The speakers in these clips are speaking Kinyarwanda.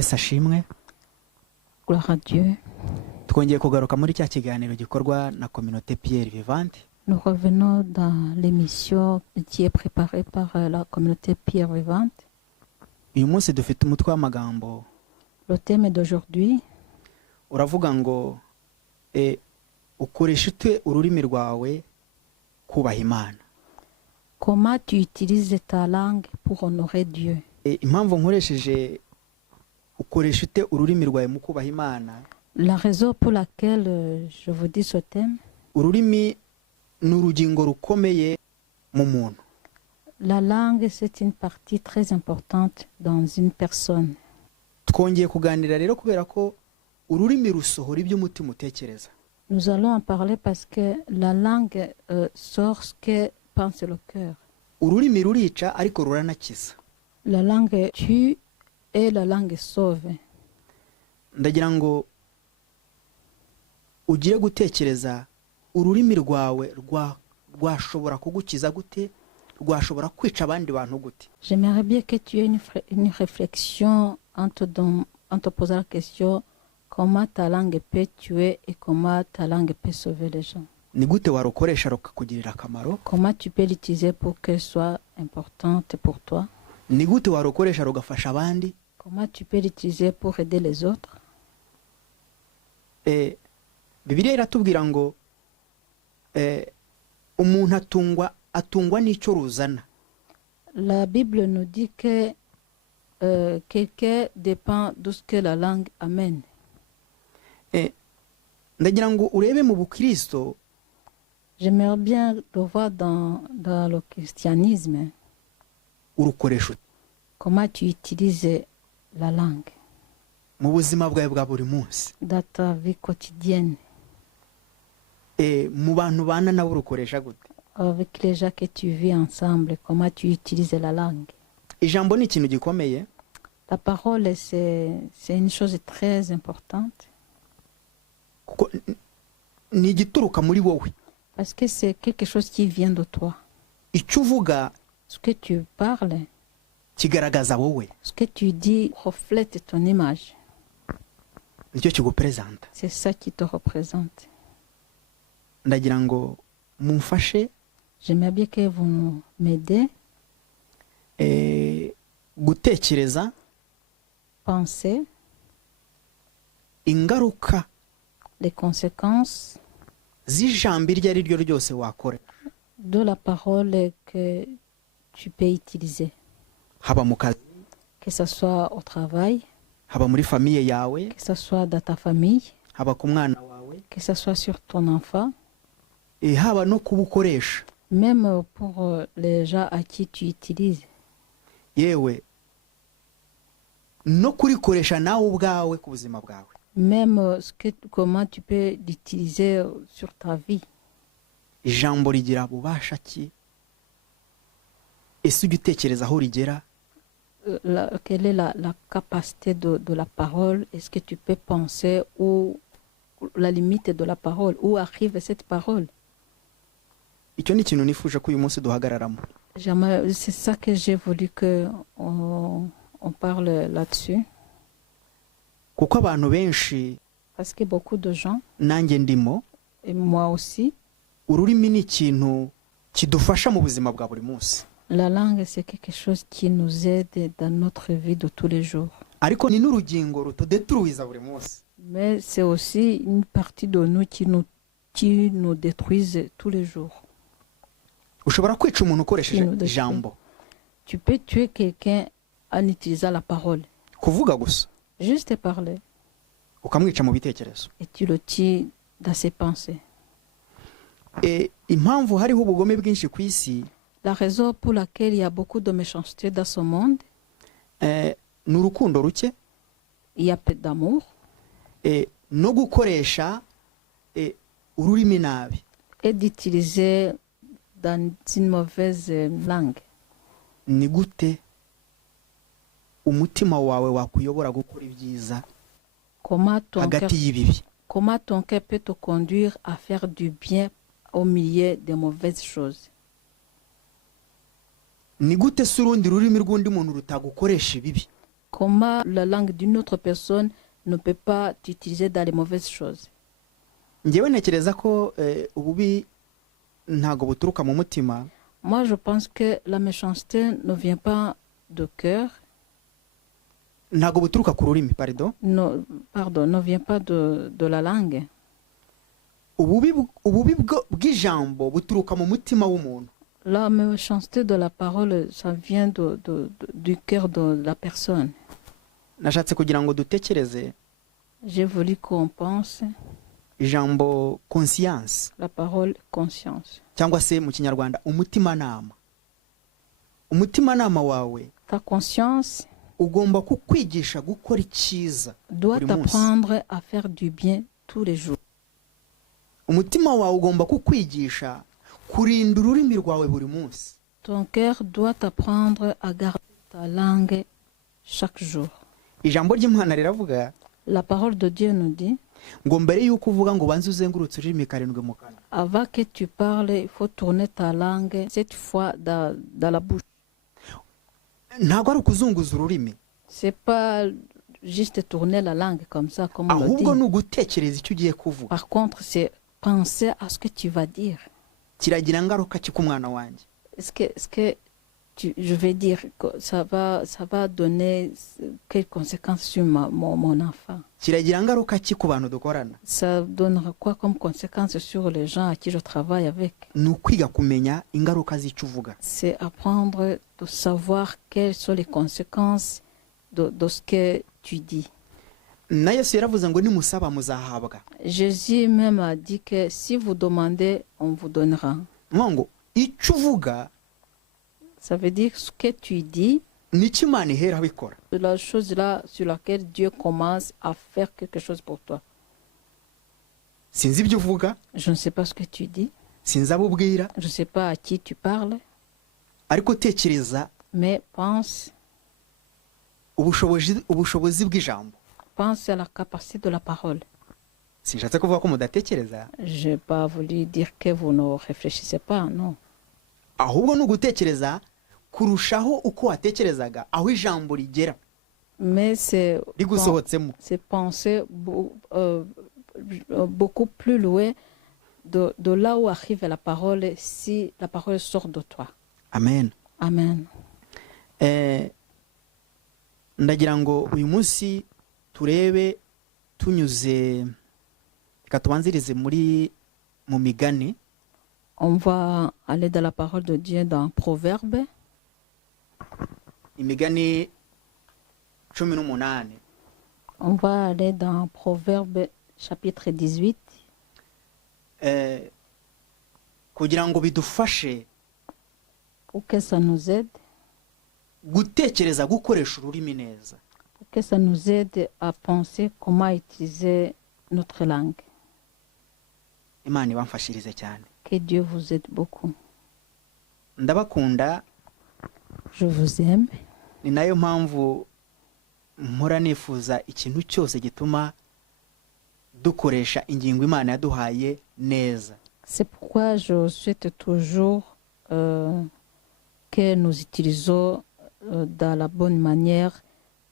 Yesu ashimwe. Gloire à Dieu. Twongeye kugaruka muri cya kiganiro gikorwa na communauté Pierre Vivante. Nous revenons dans l'émission qui est préparée par la communauté Pierre Vivante. Uyu munsi dufite umutwe w'amagambo. Le thème d'aujourd'hui, Uravuga ngo ukoresha ute ururimi rwawe kubaha Imana. comment tu utilises ta langue pour honorer Dieu. Impamvu nkoresheje ukoresha ute ururimi rwawe mu kubaha Imana. La raison pour laquelle je vous dis ce thème, Ururimi ni urugingo rukomeye mu muntu. la langue c'est une partie très importante dans une personne. Twongeye kuganira rero kubera ko ururimi rusohora ibyo umutima utekereza. Nous allons en parler parce que la langue sort ce que pense le cœur. Ururimi rurica ariko ruranakiza. La langue tue et la langue sauve. Ndagira ngo ugiye gutekereza ururimi rwawe rwashobora kugukiza gute, rwashobora kwica abandi bantu gute. J'aimerais bien que tu aies une réflexion en te posant la question comment ta langue peut tuer et comment ta langue peut sauver les gens. Ni gute warukoresha rukakugirira akamaro. Comment tu peux l'utiliser pour qu'elle soit importante pour toi. Ni gute warukoresha rugafasha abandi. Comment tu peux l'utiliser pour aider les autres. Bibiliya iratubwira ngo umuntu atungwa n'icyo ruzana. La Bible nous dit que quelqu'un dépend de ce que la langue amène. Ndagira ngo urebe mu Bukristo. J'aimerais bien le voir dans le christianisme. Urukoresha comment tu utilises la langue mu buzima bwawe bwa buri munsi. Dans ta vie quotidienne. Mu bantu bana nabo urukoresha gute. Avec les gens que tu vis ensemble, comment tu utilises la langue. Ijambo ni ikintu gikomeye. La parole c'est une chose très importante. Ni igituruka muri wowe. Parce que c'est quelque chose qui vient de toi. Icyo uvuga, ce que tu parles, kigaragaza wowe. Ce que tu dis reflète ton image. Nicyo kigupresenta. C'est ça qui te représente. Ndagira ngo mumfashe. J'aimerais bien que vous m'aidez. Gutekereza. Penser. Ingaruka. Les conséquences. Z'ijambo iryo ari ryo ryose wakora. De la parole que tu peux utiliser. Haba mu kazi. Que ce soit au travail. Haba muri famille yawe. Que ce soit dans ta famille. Haba ku mwana wawe. Que ce soit sur ton enfant. Haba no kubukoresha. Même pour les gens à qui tu utilises. Yewe no kurikoresha nawe ubwawe ku buzima bwawe. Même comment tu peux l'utiliser sur ta vie. Ijambo rigira bubasha ki? Ese ujya utekereza aho rigera? Quelle est la capacité de la parole? Est-ce que tu peux penser où la limite de la parole? Où arrive cette parole? Icyo ni ikintu nifuje ko uyu munsi duhagararamo. C'est ça que j'ai voulu que on parle là-dessus. Kuko abantu benshi. Parce que beaucoup de gens. Nanjye ndimo. Et moi aussi. Ururimi ni ikintu kidufasha mu buzima bwa buri munsi. La langue c'est quelque chose qui nous aide dans notre vie de tous les jours. Ariko ni n'urugingo rutudetruiza buri munsi. Mais c'est aussi une partie de nous qui nous détruise tous les jours. Ushobora kwica umuntu ukoresheje ijambo. Tu peux tuer quelqu'un en utilisant la parole. Kuvuga gusa. Juste parler. Ukamwica mu bitekerezo. Et tu le tues dans ses pensées. Impamvu hariho ubugome bwinshi ku isi. La raison pour laquelle il y a beaucoup de méchanceté dans ce monde. Ni urukundo ruke. Il y a peu d'amour. No gukoresha ururimi nabi. Et d'utiliser dans une mauvaise langue. Ni gute umutima wawe wakuyobora gukora ibyiza hagati y'ibibi. Comment ton cœur peut te conduire à faire du bien au milieu des mauvaises choses. Ni gute se urundi rurimi rw'undi muntu rutagukoresha ibibi. comment la langue d'une autre personne ne peut pas t'utiliser dans les mauvaises choses. ngewe ntekereza ko ububi ntago buturuka mu mutima. Moi, je pense que la méchanceté ne vient pas de cœur, ntago buturuka ku rurimi pardon. ne vient pas de la langue. ububi bw'ijambo buturuka mu mutima w'umuntu. La méchanceté de la parole, ça vient du cœur de la personne. nashatse kugira ngo dutekereze J'ai voulu qu'on pense ijambo conscience la parole conscience. cyangwa se mu kinyarwanda umutimanama. umutimanama wawe Ta conscience ugomba kukwigisha gukora icyiza doit buri munsi. t'apprendre à faire du bien tous les jours. umutima wawe ugomba kukwigisha kurinda ururimi rwawe buri munsi. Ton cœur doit t'apprendre à garder ta langue chaque jour. ijambo ry'Imana riravuga La parole de Dieu nous dit, ngo mbere y'uko uvuga ngo ubanze uzengurutse ururimi karindwi mu kanwa. avant que tu parles, il faut tourner ta langue 7 fois dans la bouche. ntabwo ari ukuzunguza ururimi, C'est pas juste tourner la langue comme ça, comme on le ahubwo dit. ni ugutekereza icyo ugiye kuvuga. Par contre, c'est penser à ce que tu vas dire. kiragira ingaruka ki ku mwana wanjye. Est-ce que je vais dire que ça va donner quelles conséquences sur mon enfant? kiragira ingaruka ki ku bantu dukorana. Ça donnera quoi comme conséquence sur les gens à qui je travaille avec? ni ukwiga kumenya ingaruka z'icyo uvuga. C'est apprendre de savoir quelles sont les conséquences de ce que tu dis. na Yesu yaravuze ngo nimusaba muzahabwa. Jésus même a dit que si vous demandez, on vous donnera. ngo icyo uvuga Ça veut dire ce que tu dis, nicyo Imana ihera bikora. c'est la chose là sur laquelle Dieu commence à faire quelque chose pour toi. sinzi ibyo uvuga, Je ne sais pas ce que tu dis, sinzi abo ubwira, je ne sais pas à qui tu parles, ariko tekereza mais pense ubushobozi bw'ijambo. à la capacité de la parole. sinshatse kuvuga ko mudatekereza, Je n'ai pas voulu dire que vous ne réfléchissez pas, non. ahubwo ni ugutekereza kurushaho uko watekerezaga aho ijambo rigera Mais c'est rigusohotsemo. penser beaucoup plus loin de là où arrive la parole si la parole sort de toi. amen. Amen. ndagira ngo uyu munsi turebe tunyuze, reka tubanzirize mu migani. On va aller dans la parole de Dieu dans Proverbes, imigani 18. on va aller dans Proverbes chapitre 18 kugira ngo bidufashe pour que ça nous aide, gutekereza gukoresha ururimi neza. pour que ça nous aide à penser comment utiliser notre langue. Imana ibamfashirize cyane. Que Dieu vous aide beaucoup. ndabakunda, Je vous aime. ni nayo mpamvu mpora nifuza ikintu cyose gituma dukoresha ingingo Imana yaduhaye neza. C'est pourquoi je souhaite toujours que nous utilisons dans la bonne manière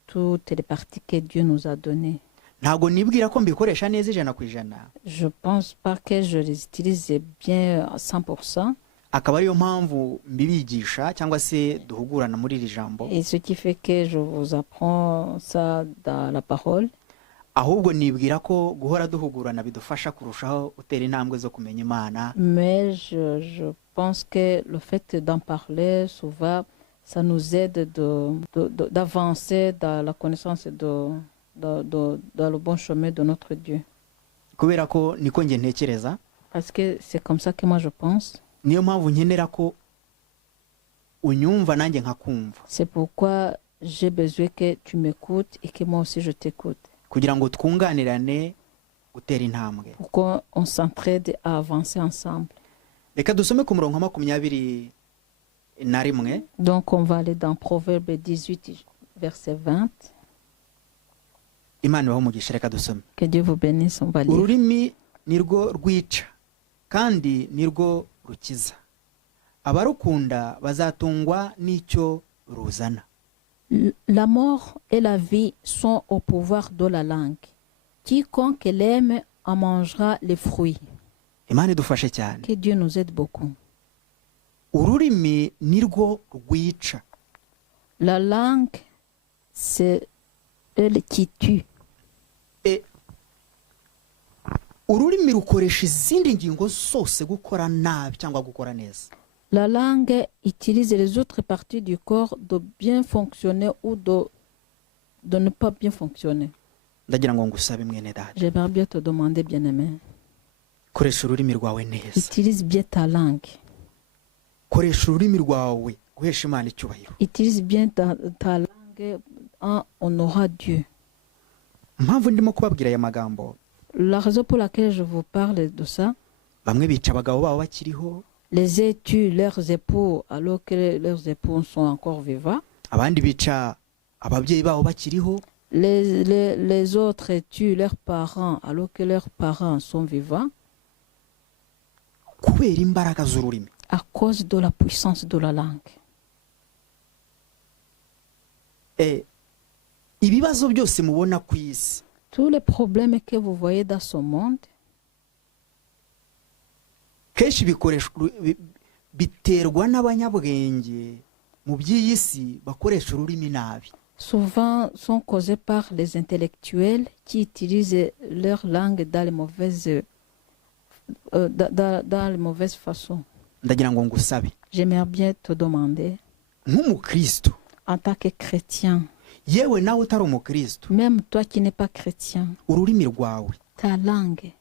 toutes les parties que Dieu nous a données. ntabwo nibwira ko mbikoresha neza 100%. Je pense pas que je les utilise bien à 100%. akaba ariyo mpamvu mbibigisha cyangwa se duhugurana muri iri jambo. Et ce qui fait que je vous apprends ça dans la parole. ahubwo nibwira ko guhora duhugurana bidufasha kurushaho utera intambwe zo kumenya Imana. Mais je pense que le fait d'en parler souvent, ça nous aide d'avancer dans la connaissance dans le bon chemin de notre Dieu. kubera ko niko nge ntekereza. Parce que c'est comme ça que moi je pense. niyo mpamvu nkenera ko unyumva nanjye nkakumva, C'est pourquoi j'ai besoin que tu m'écoutes et que moi aussi je t'écoute. kugira ngo twunganirane gutera intambwe. Pour qu'on s'entraide à avancer ensemble. reka dusome ku murongo wa 21. Donc on va aller dans Proverbe 18, verset 20. Imana ibahe umugisha, reka dusome. Que Dieu vous bénisse, on va lire. ururimi nirwo rwica kandi nirwo rukiza, abarukunda bazatungwa n'icyo ruzana. La mort et la vie sont au pouvoir de la langue. Quiconque l'aime en mangera les fruits. imana idufashe cyane. Que Dieu nous aide beaucoup. ururimi nirwo rwica. La langue, c'est elle qui tue. ururimi rukoresha izindi ngingo zose gukora nabi cyangwa gukora neza. La langue utilise les autres parties du corps de bien fonctionner ou de ne pas bien fonctionner. ndagira ngo ngusabe mwene data, J'aimerais bien te demander, bien-aimé, koresha ururimi rwawe neza. utilise bien ta langue. koresha ururimi rwawe guhesha imana icyubahiro. Utilise bien ta langue en honorant Dieu. impamvu ndimo kubabwira aya magambo, La raison pour laquelle je vous parle de ça, bamwe bica abagabo babo bakiriho, les uns tuent leurs époux alors que leurs époux sont encore vivants. abandi bica ababyeyi babo bakiriho, Les autres tuent leurs parents alors que leurs parents sont vivants kubera imbaraga z'ururimi. à cause de la puissance de la langue. ibibazo byose mubona ku isi Tous les problèmes que vous voyez dans ce monde, kenshi biterwa n'abanyabwenge mu by'iyi si bakoresha ururimi nabi. souvent sont causés par les intellectuels qui utilisent leur langue dans les mauvaises façons. ndagira ngo ngusabe J'aimerais bien te demander, nk'umukristo, en tant que chrétien, yewe nawe utari umukristo, même toi qui n'es pas chrétien, ururimi rwawe ta langue,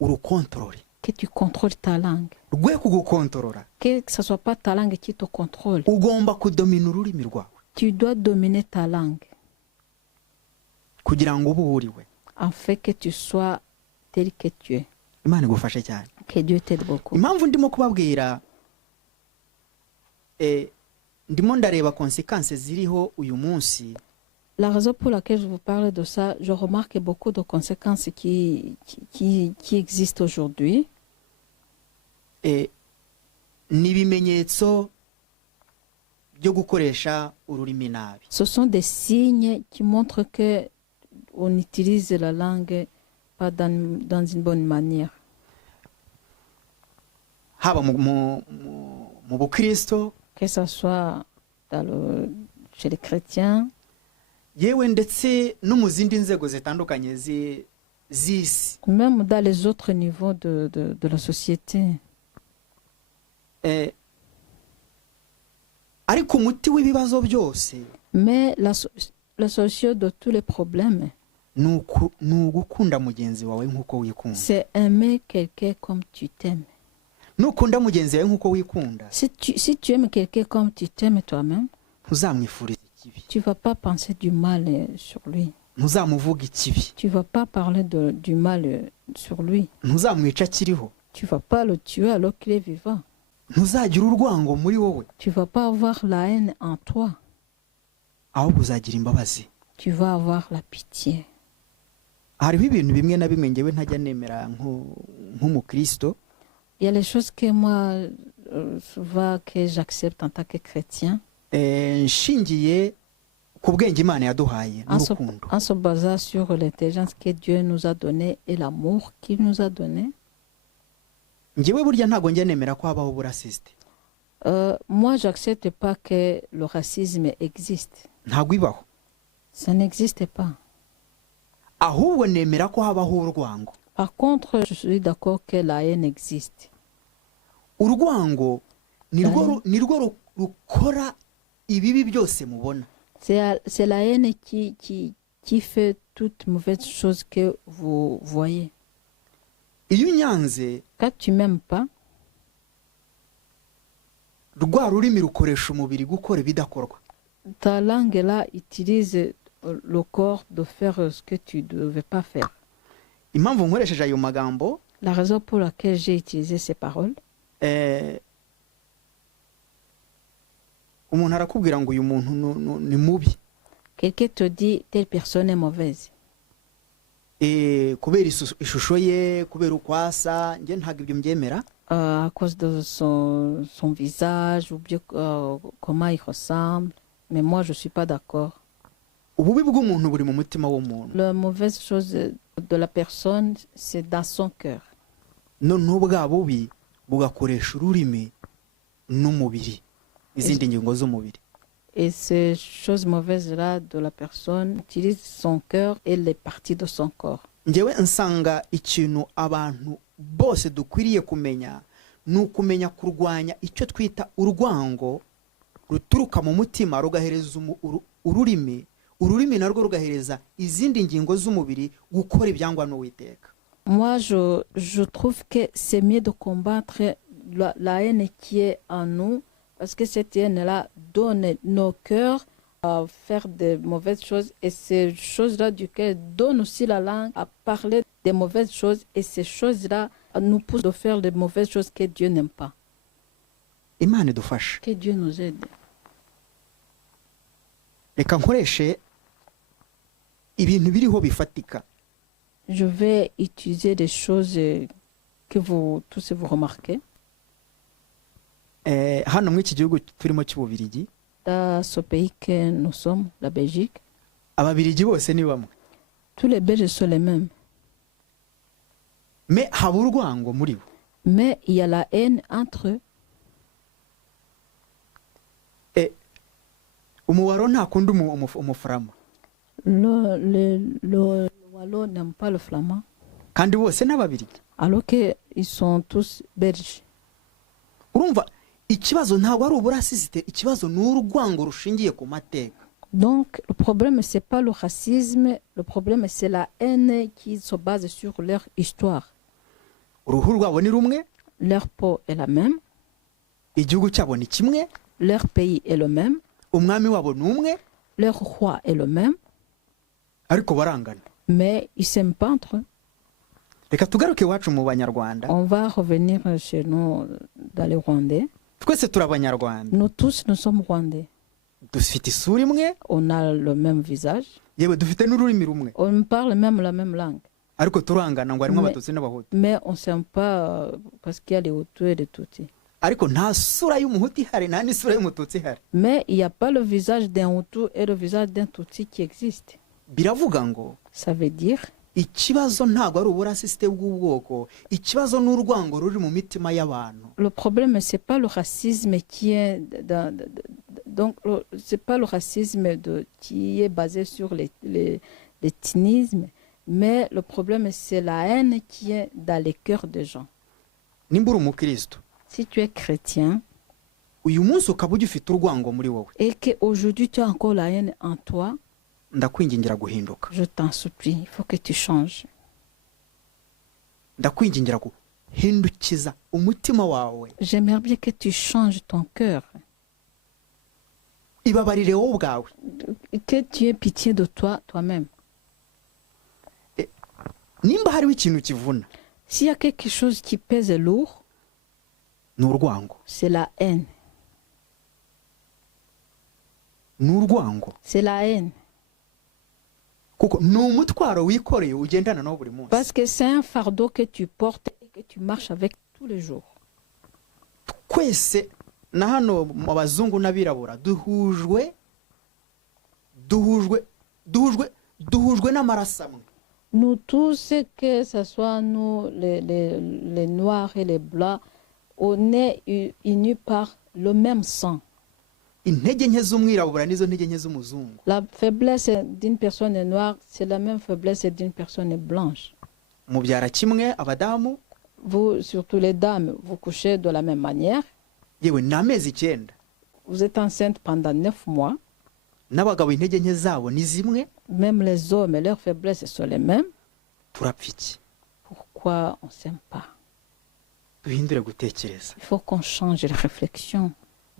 urukontorore, que tu contrôles ta langue. rwe kugukontorora. Que ce ne soit pas ta langue qui te contrôle. ugomba kudomina ururimi rwawe Tu dois dominer ta langue kugira ngo ube uriwe. afin que tu sois tel que tu es. imana igufashe cyane. Que Dieu t'aide beaucoup. impamvu ndimo kubabwira, ndimo ndareba konsekanse ziriho uyu munsi. La raison pour laquelle je vous parle de ça, je remarque beaucoup de conséquences qui existent aujourd'hui. ni ibimenyetso byo gukoresha ururimi nabi. Ce sont des signes qui montrent que on utilise la langue pas dans une bonne manière. haba mu bukristo, Que ce soit chez les chrétiens, yewe ndetse no mu zindi nzego zitandukanye z'isi. même dans les autres niveaux de la société. ariko umuti w'ibibazo byose Mais la solution de tous les problèmes, ni ugukunda mugenzi wawe nk'uko wikunda. c'est aimer quelqu'un comme tu t'aimes. nukunda mugenzi wawe nk'uko wikunda, Si tu aimes quelqu'un comme tu t'aimes toi-même, ntuzamwifuriza ikibi, tu ne vas pas penser du mal sur lui. ntuzamuvuga ikibi, Tu ne vas pas parler du mal sur lui. ntuzamwica akiriho, Tu ne vas pas le tuer alors qu'il est vivant. ntuzagira urwango muri wowe, Tu ne vas pas avoir la haine en toi. ahubwo uzagira imbabazi. Tu vas avoir la pitié. hariho ibintu bimwe na bimwe ngewe ntajya nemera nk'umukristo. Il y a les choses que moi, souvent, que j'accepte en tant que chrétien. nshingiye ku bwenge imana yaduhaye n'urukundo. En se basant sur l'intelligence que Dieu nous a donnée et l'amour qu'il nous a donné. ngewe burya ntabwo njya nemera ko habaho uburasisite. Moi, j'accepte pas que le racisme existe. ntabwo ibaho. Ça n'existe pas. ahubwo nemera ko habaho urwango. Par contre, je suis d'accord que la haine existe. urwango nirwo rukora ibibi byose mubona. C'est la haine qui fait toute mauvaise chose que vous voyez. iyo unyanze, Quand tu m'aimes pas, rwa rurimi rukoresha umubiri gukora ibidakorwa. ta langue là utilise le corps de faire ce que tu ne devais pas faire. impamvu nkoresheje ayo magambo, La raison pour laquelle j'ai utilisé ces paroles, umuntu arakubwira ngo uyu muntu ni mubi, quelqu'un te dit telle personne est mauvaise. kubera ishusho ye, kubera uko asa, njye ntabwo ibyo mbyemera. À cause de son visage ou bien comment il ressemble. Mais moi, je ne suis pas d'accord. ububi bw'umuntu buri mu mutima w'umuntu La mauvaise chose de la personne, c'est dans son cœur. noneho bwa bubi bugakoresha ururimi n'umubiri izindi ngingo z'umubiri. Et ces choses mauvaises-là de la personne utilisent son cœur et les parties de son corps. ngewe nsanga ikintu abantu bose dukwiriye kumenya ni ukumenya kurwanya icyo twita urwango ruturuka mu mutima rugahereza ururimi narwo rugahereza izindi ngingo z'umubiri gukora ibyangwa n'Uwiteka. Moi, je trouve que c'est mieux de combattre la haine qui est en nous, parce que cette haine-là donne nos cœurs à faire de mauvaises choses, et ces choses-là duquel donnent aussi la langue à parler des mauvaises choses, et ces choses-là nous poussent de faire de mauvaises choses que Dieu n'aime pas. Imana idufashe. Que Dieu nous aide. Reka nkoreshe ibintu biriho bifatika. Je vais utiliser des choses que vous tous vous remarquez. Hano muri iki gihugu turimo cy'Ububirigi, Dans ce pays que nous sommes, la Belgique, Ababirigi bose ni bamwe. tous les Belges sont les mêmes. Me haba urwango muri bo. Mais il y a la haine entre eux. Umuwaro ntakunda umufurama. Le Wallon n'aime pas le flamand, Kandi bose n'Ababirigi. alors qu'ils sont tous belges. Urumva ikibazo ntabwo ari uburasisite, ikibazo ni urwango rushingiye ku mateka. Donc, le problème, ce n'est pas le racisme, le problème, c'est la haine qui se base sur leur histoire. Uruhu rwabo ni rumwe, Leur peau est la même, igihugu cyabo ni kimwe, leur pays est le même, umwami wabo ni umwe, leur roi est le même, ariko barangana. mais ils ne s'aiment pas entre eux. Reka tugaruke iwacu mu Banyarwanda. On va revenir chez nous dans les Rwandais. Twese turi Abanyarwanda. Nous tous, nous sommes Rwandais. Dufite isura imwe, On a le même visage. yewe dufite n'ururimi rumwe. On parle même la même langue. Ariko turangana ngo harimo Mais- Abatutsi n'Abahutu. Mais on ne s'aime pas parce qu'il y a les Hutus et les Tutsis. Ariko nta sura y'Umuhutu ihari, nta n'isura y'Umututsi ihari. Mais il n'y a pas le visage d'un Hutu et le visage d'un Tutsi qui existe. Biravuga ngo Ça veut dire, ikibazo ntabwo ari uburasisite bw'ubwoko, ikibazo ni urwango ruri mu mitima y'abantu. le problème, ce n'est pas le racisme qui est donc c'est pas le racisme qui est basé sur l'ethnisme, mais le problème, c'est la haine qui est dans les cœurs des gens. Nimba uri umukristo, Si tu es chrétien uyu munsi ukaba ugifite urwango muri wowe, et qu'aujourd'hui tu as encore la haine en toi, ndakwingingira guhinduka. je t'en supplie, il faut que tu changes. Ndakwingingira guhindukiza umutima wawe. J'aimerais bien que tu changes ton cœur, Ibabarire wowe ubwawe. que tu aies pitié de toi, toi-même. Nimba hariho ikintu kivuna, S'il y a quelque chose qui pèse lourd, ni urwango. c'est la haine. Ni urwango. C'est la haine. Kuko ni umutwaro wikoreye ugendana nawo buri munsi. Parce que c'est un fardeau que tu portes et que tu marches avec tous les jours. Twese na hano mu bazungu n'abirabura duhujwe n'amaraso amwe. Nous tous, que ce soit nous, les noirs et les blancs, on est unis par le même sang. Intege nke z'umwirabura nizo ntege nke z'umuzungu. La faiblesse d'une personne noire, c'est la même faiblesse d'une personne blanche. Mubyara kimwe abadamu, Vous, surtout les dames, vous couchez de la même manière. yewe ni amezi 9. Vous êtes enceinte pendant 9 mois. N'abagabo intege nke zabo ni zimwe. Même les hommes, leurs faiblesses sont les mêmes. Turapfa iki? Pourquoi on ne s'aime pas? Duhindure gutekereza, Il faut qu'on change les réflexions.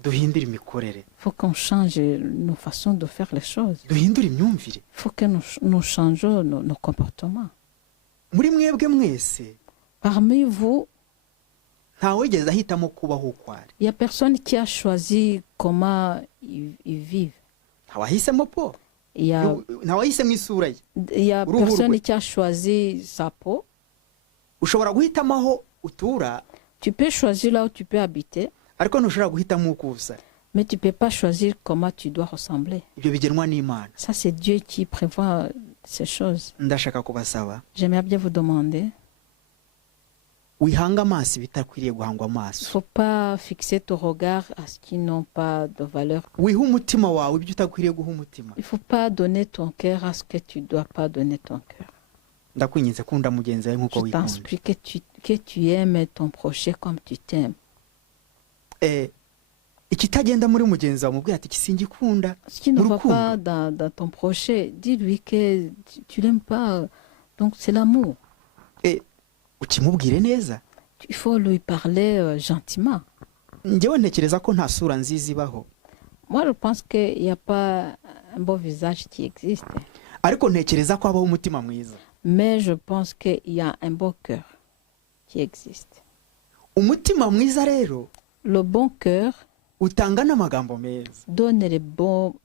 duhindure imikorere, Il faut qu'on change nos façons de faire les choses. duhindure imyumvire. Il faut que nous changeons nos comportements. Muri mwebwe mwese Parmi vous, ntawigeze ahitamo kubaho uko ari. il n'y a personne qui a choisi comment ils vivent. Ntawahisemo po, Il y a, ntawahisemo isura ye. il y a Uruhu personne rwe. qui a choisi sa peau. Ushobora guhitamo aho utura, Tu peux choisir là où tu peux habiter, ariko ntushobora guhitamo uko usa. Mais tu ne peux pas choisir comment tu dois ressembler. ibyo bigenwa n'Imana. Ça, c'est Dieu qui prévoit ces choses. Ndashaka kubasaba J'aimerais bien vous demander, wihanga amaso ibitakwiriye guhangwa il ne amaso, faut pas fixer ton regard à ce qui n'ont pas de valeur. wiha umutima wawe ibyo utakwiriye guha umutima. Il ne faut pas donner ton cœur à ce que tu ne dois pas donner ton cœur. Ndakwinginze kunda mugenzi wawe nk'uko Je t'en wikunda. supplie que tu aimes ton prochain comme tu t'aimes. Ikitagenda muri mugenzi wawe mubwira ati kisingikunda Ce qui ne mu va rukundo. pas dans ton prochain, dis-lui que tu ne l'aimes pas. Donc c'est l'amour. Ukimubwire neza. Il faut lui parler gentiment. Njyewe ntekereza ko nta sura nziza ibaho, Moi, je pense qu'il n'y a pas un beau visage qui existe. ariko ntekereza ko habaho umutima mwiza. Mais je pense qu'il y a un beau cœur qui existe. Umutima mwiza rero Le bon cœur utanga n'amagambo meza. donne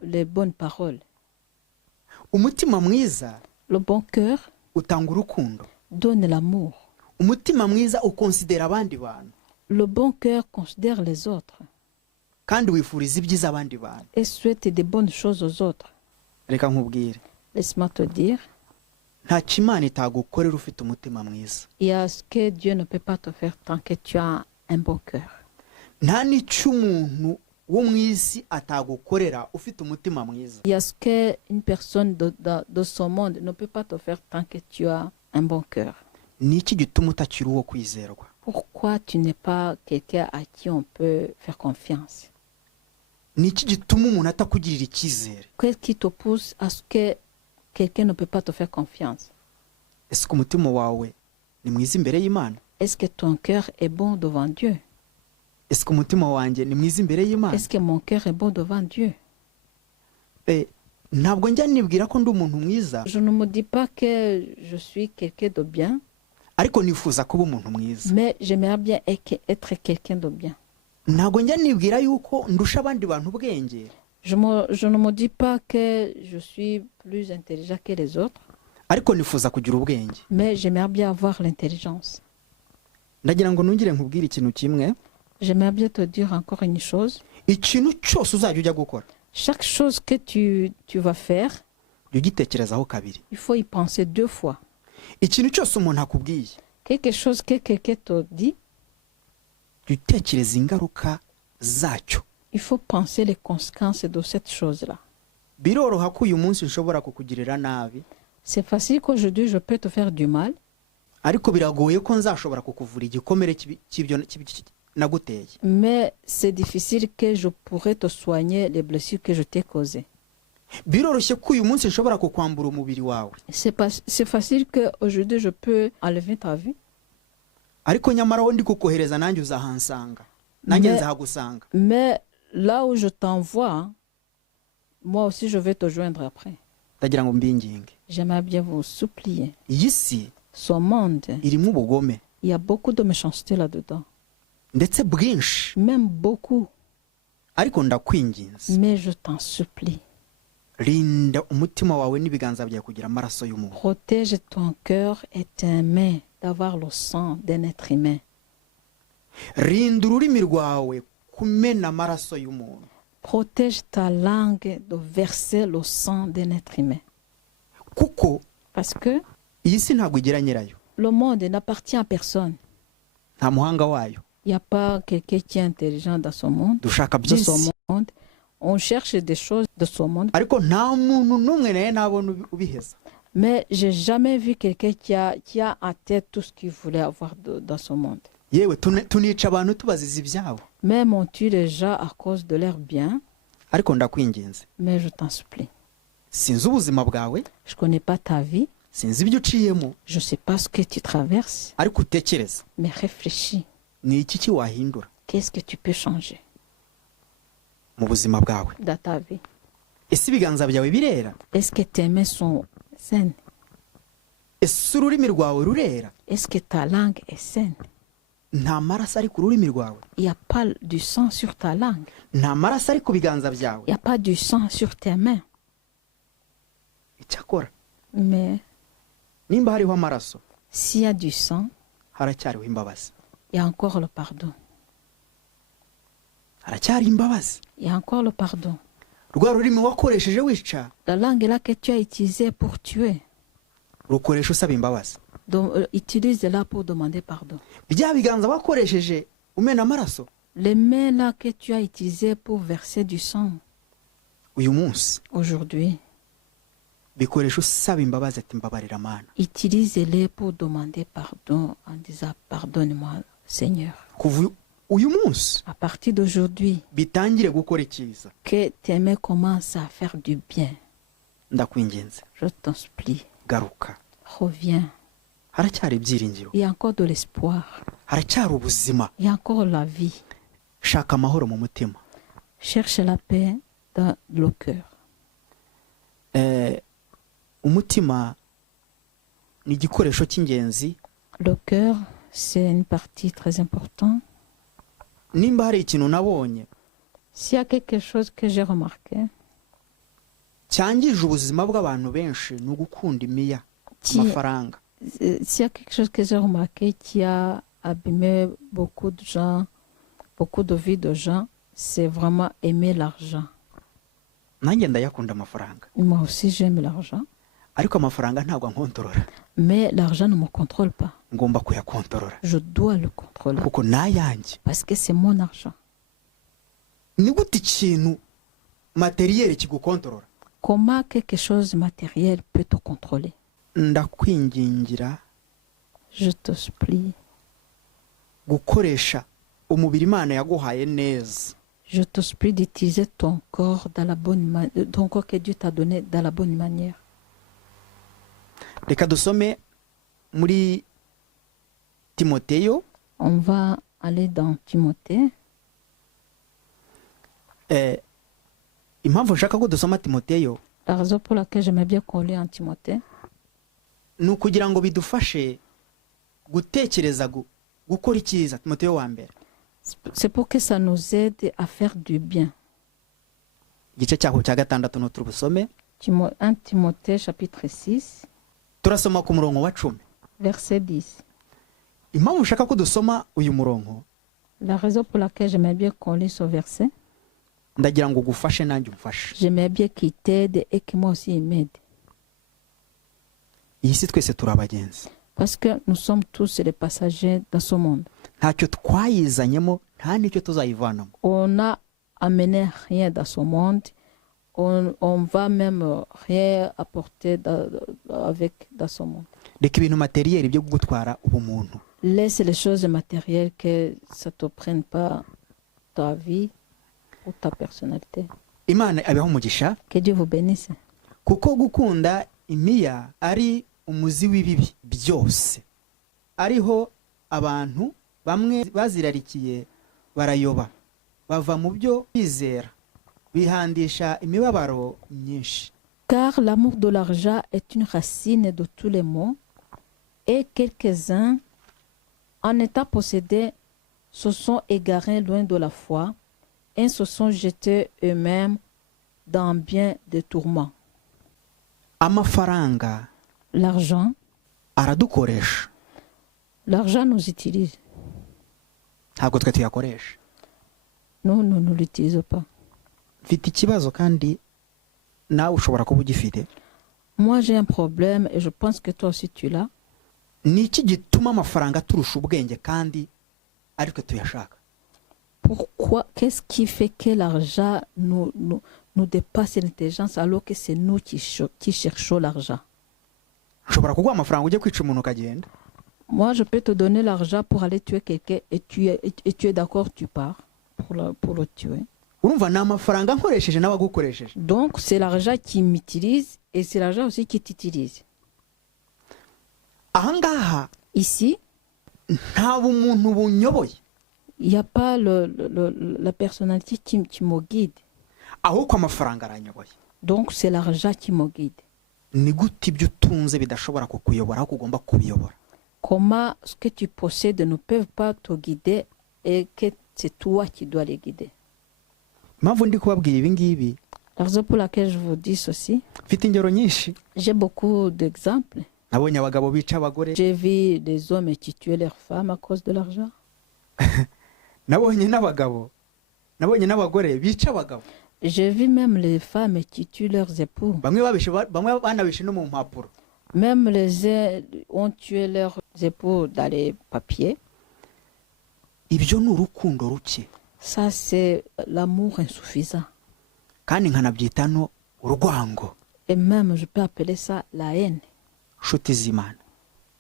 les bonnes paroles. Umutima mwiza Le bon cœur utanga urukundo. donne l'amour. Umutima mwiza ukonsidera abandi bantu Le bon cœur considère les autres kandi wifuriza ibyiza abandi bantu. et souhaite des bonnes choses aux autres. Reka nkubwire, Laisse-moi te dire, nta kimana itagukorera ufite umutima mwiza. il y a ce que Dieu ne peut pas te faire tant que tu as un bon cœur. Nta n'icyo umuntu wo mu isi atagukorera ufite umutima mwiza. Il y a ce qu'une personne de ce monde ne peut pas te faire tant que tu as un bon cœur. Ni iki gituma utakiri uwo kwizerwa? Pourquoi tu n'es pas quelqu'un à qui on peut faire confiance? Ni iki gituma umuntu atakugirira icyizere? Qu'est-ce qui te pousse à ce que quelqu'un ne peut pas te faire confiance? Ese ko umutima wawe ni mwiza imbere y'Imana? Est-ce que ton cœur est bon devant Dieu? Ese ko umutima wanjye ni mwiza imbere y'Imana? Est-ce que mon cœur est bon devant Dieu? Ntabwo njya nibwira ko ndi umuntu mwiza, Je ne me dis pas que je suis quelqu'un de bien, ariko nifuza kuba umuntu mwiza. mais j'aimerais bien être quelqu'un de bien. Ntabwo njya nibwira yuko ndusha abandi bantu ubwenge, Je ne me dis pas que je suis plus intelligent que les autres, ariko nifuza kugira ubwenge. mais j'aimerais bien avoir l'intelligence. Ndagira ngo nungire nkubwire ikintu kimwe, J'aimerais bien te dire encore une chose. ikintu cyose uzajya ujya gukora Chaque chose que tu vas faire, jya ugitekerezaho kabiri. il faut y penser 2 fois. Ikintu cyose umuntu akubwiye Quelque chose que quelqu'un te dit, jya utekereza ingaruka zacyo. il faut penser les conséquences de cette chose-là. Biroroha ko uyu munsi nshobora kukugirira nabi, C'est facile qu'aujourd'hui je peux te faire du mal, ariko biragoye ko nzashobora kukuvura igikomere cy'ibyo naguteye. mais c'est difficile que je pourrais te soigner les blessures que je t'ai causées. Biroroshye ko uyu munsi nshobora kukwambura umubiri wawe, C'est facile qu'aujourd'hui je peux enlever ta vie, ariko nyamara wowe ndi kukohereza nanjye uzahansanga, nanjye Mais- nzahagusanga. mais là où je t'envoie, moi aussi je vais te joindre après. Ndagira ngo mbinginge, J'aimerais bien vous supplier. iyi si Ce monde, irimo ubugome il y a beaucoup de méchanceté là-dedans, ndetse bwinshi, même beaucoup, ariko ndakwinginze, mais je t'en supplie. rinda umutima wawe n'ibiganza byawe kugira amaraso y'umuntu. Protège ton cœur et tes mains d'avoir le sang d'un être humain. Rinda ururimi rwawe kumena amaraso y'umuntu. Protège ta langue de verser le sang d'un être humain. Kuko Parce que iyi si ntabwo igira nyirayo, le monde n'appartient à personne. nta muhanga wayo. Il n'y a pas quelqu'un qui est intelligent dans ce monde. Dushaka De ce byinshi, monde. On cherche des choses de ce monde. ariko nta muntu n'umwe naye nabona ubiheza. Mais j'ai jamais vu quelqu'un qui a en tête tout ce qu'il voulait avoir dans ce monde. Yewe tunica abantu tubaziza ibyabo, Même on tue les gens à cause de leur bien. ariko ndakwinginze, Mais je t'en supplie. sinzi ubuzima bwawe, Je ne connais pas ta vie. sinzi ibyo uciyemo, Je ne sais pas ce que tu traverses. ariko utekereza Mais réfléchis. ni iki wahindura Qu'est-ce que tu peux changer mu buzima bwawe. dans ta vie? Ese ibiganza byawe birera? Est-ce que tes mains sont saines? Ese ururimi rwawe rurera? Est-ce que ta langue est saine? Nta maraso ari ku rurimi rwawe, Il n'y a pas du sang sur ta langue. nta maraso ari ku biganza byawe. Il n'y a pas du sang sur tes mains. Icyakora Mais nimba hariho amaraso, s'il y a du sang, haracyariho imbabazi. il y a encore le pardon. haracyari imbabazi. Il y a encore le pardon. Rwa rurimi wakoresheje wica La langue là que tu as utilisée pour tuer, rukoresha usaba imbabazi. utilise-la pour demander pardon. Bya biganza wakoresheje umena amaraso Les mains là que tu as utilisées pour verser du sang, uyu munsi aujourd'hui, bikoresha usaba imbabazi ati mbabarira Mana. utilise-les pour demander pardon en disant pardonne-moi Seigneur. Kuva uyu munsi À partir d'aujourd'hui, bitangire gukora icyiza. que tes mains commencent à faire du bien. Ndakwinginze Je t'en supplie, garuka. reviens. Haracyari ibyiringiro, Il y a encore de l'espoir. haracyari ubuzima. Il y a encore la vie. Shaka amahoro mu mutima. Cherche la paix dans le cœur. Umutima ni igikoresho cy'ingenzi. Le cœur, c'est une partie très importante. Nimba hari ikintu nabonye S'il y a quelque chose que j'ai remarqué, cyangije ubuzima bw'abantu benshi ni ugukunda imiya, qui- amafaranga. s'il y a quelque chose que j'ai remarqué qui a abîmé beaucoup de gens, beaucoup de vies de gens, c'est vraiment aimer l'argent. Nanjye ndayakunda amafaranga, Moi aussi, j'aime l'argent, ariko amafaranga ntabwo ankontorora. mais l'argent ne me contrôle pas. Ngomba kuyakontorora Je dois le contrôler kuko nayanjye. parce que c'est mon argent. Ni gute ikintu materiel kigukontorora? Comment quelque chose de matériel peut te contrôler? Ndakwingingira Je te supplie, gukoresha umubiri Imana yaguhaye neza. je te supplie d'utiliser ton corps dans la bonne ton corps que Dieu t'a donné dans la bonne manière. Reka dusome muri Timoteyo On va aller dans Timothée. impamvu nshaka ko dusoma Timoteyo La raison pour laquelle j'aimais bien qu'on lit en Timothée, ni ukugira ngo bidufashe gutekereza gukora icyiza. Timoteyo wa mbere c'est pour que ça nous aide à faire du bien. igice cyaho cya gatandatu no turubusome. 1 Timothée chapitre 6, Turasoma ku murongo wa 10. verset 10. Impamvu nshaka ko dusoma uyu murongo, La raison pour laquelle j'aimais bien qu'on lit ce verset, ndagira ngo gufashe nanjye umfashe. j'aimais bien qu'il t'aide et que moi aussi il m'aide. Iyi si twese turi abagenzi, Parce que nous sommes tous les passagers dans ce monde. ntacyo twayizanyemo nta n'icyo tuzayivanamo. On n'a amené rien dans ce monde. On va même rien apporter avec dans ce monde. Reka ibintu materiel byo gutwara ubumuntu. Laisse les choses matérielles que ça ne te prenne pas ta vie ou ta personnalité. Imana abeho umugisha, Que Dieu vous bénisse. kuko gukunda imiya ari umuzi w'ibibi byose. Ariho abantu bamwe bazirarikiye barayoba, bava mu byo bizera, bihandisha imibabaro myinshi. Car l'amour de l'argent est une racine de tous les maux, et quelques-uns, en étant possédés, se sont égarés loin de la foi et se sont jetés eux-mêmes dans bien des tourments. Amafaranga L'argent aradukoresha, nous utilise. ntabwo twe tuyakoresha. Nous ne l'utilisons pas. Mfite ikibazo kandi nawe ushobora kuba ugifite. Moi, j'ai un problème et je pense que toi aussi tu l'as. Ni iki gituma amafaranga turusha ubwenge kandi ariko tuyashaka? Pourquoi? Qu'est-ce qui fait que l'argent nous dépasse l'intelligence alors que c'est nous qui cherchons l'argent? Nshobora kuguha amafaranga ujye kwica umuntu ukagenda. Moi, je peux te donner l'argent pour aller tuer quelqu'un et tu es d'accord, tu pars pour le tuer. Urumva ni amafaranga nkoresheje n'abagukoresheje. Donc, c'est l'argent qui m'utilise et c'est l'argent aussi qui t'utilise. Ahangaha Ici, nta bumuntu bunyoboye, il n'y a pas la personnalité qui me guide. ahubwo amafaranga aranyoboye. Donc, c'est l'argent qui me guide. Ni gute ibyo utunze bidashobora kukuyobora aho ugomba kubiyobora? Comment ce que tu possèdes ne peut pas te guider et que c'est toi qui dois les guider. Impamvu ndi kubabwira ibi ngibi, La raison pour laquelle je vous dis ceci, mfite ingero nyinshi. j'ai beaucoup d'exemples. Nabonye abagabo bica abagore, J'ai vu des hommes qui tuaient leurs femmes à cause de l'argent. nabonye n'abagabo nabonye n'abagore bica abagabo. J'ai vu même les femmes qui tuent leurs époux. bamwe banabishe no mu mpapuro. Même les uns ont tué leurs époux dans les papiers. Ibyo ni urukundo ruke, Ça, c'est l'amour insuffisant. kandi nkanabyita no urwango. Et même, je peux appeler ça la haine. Nshuti z'Imana,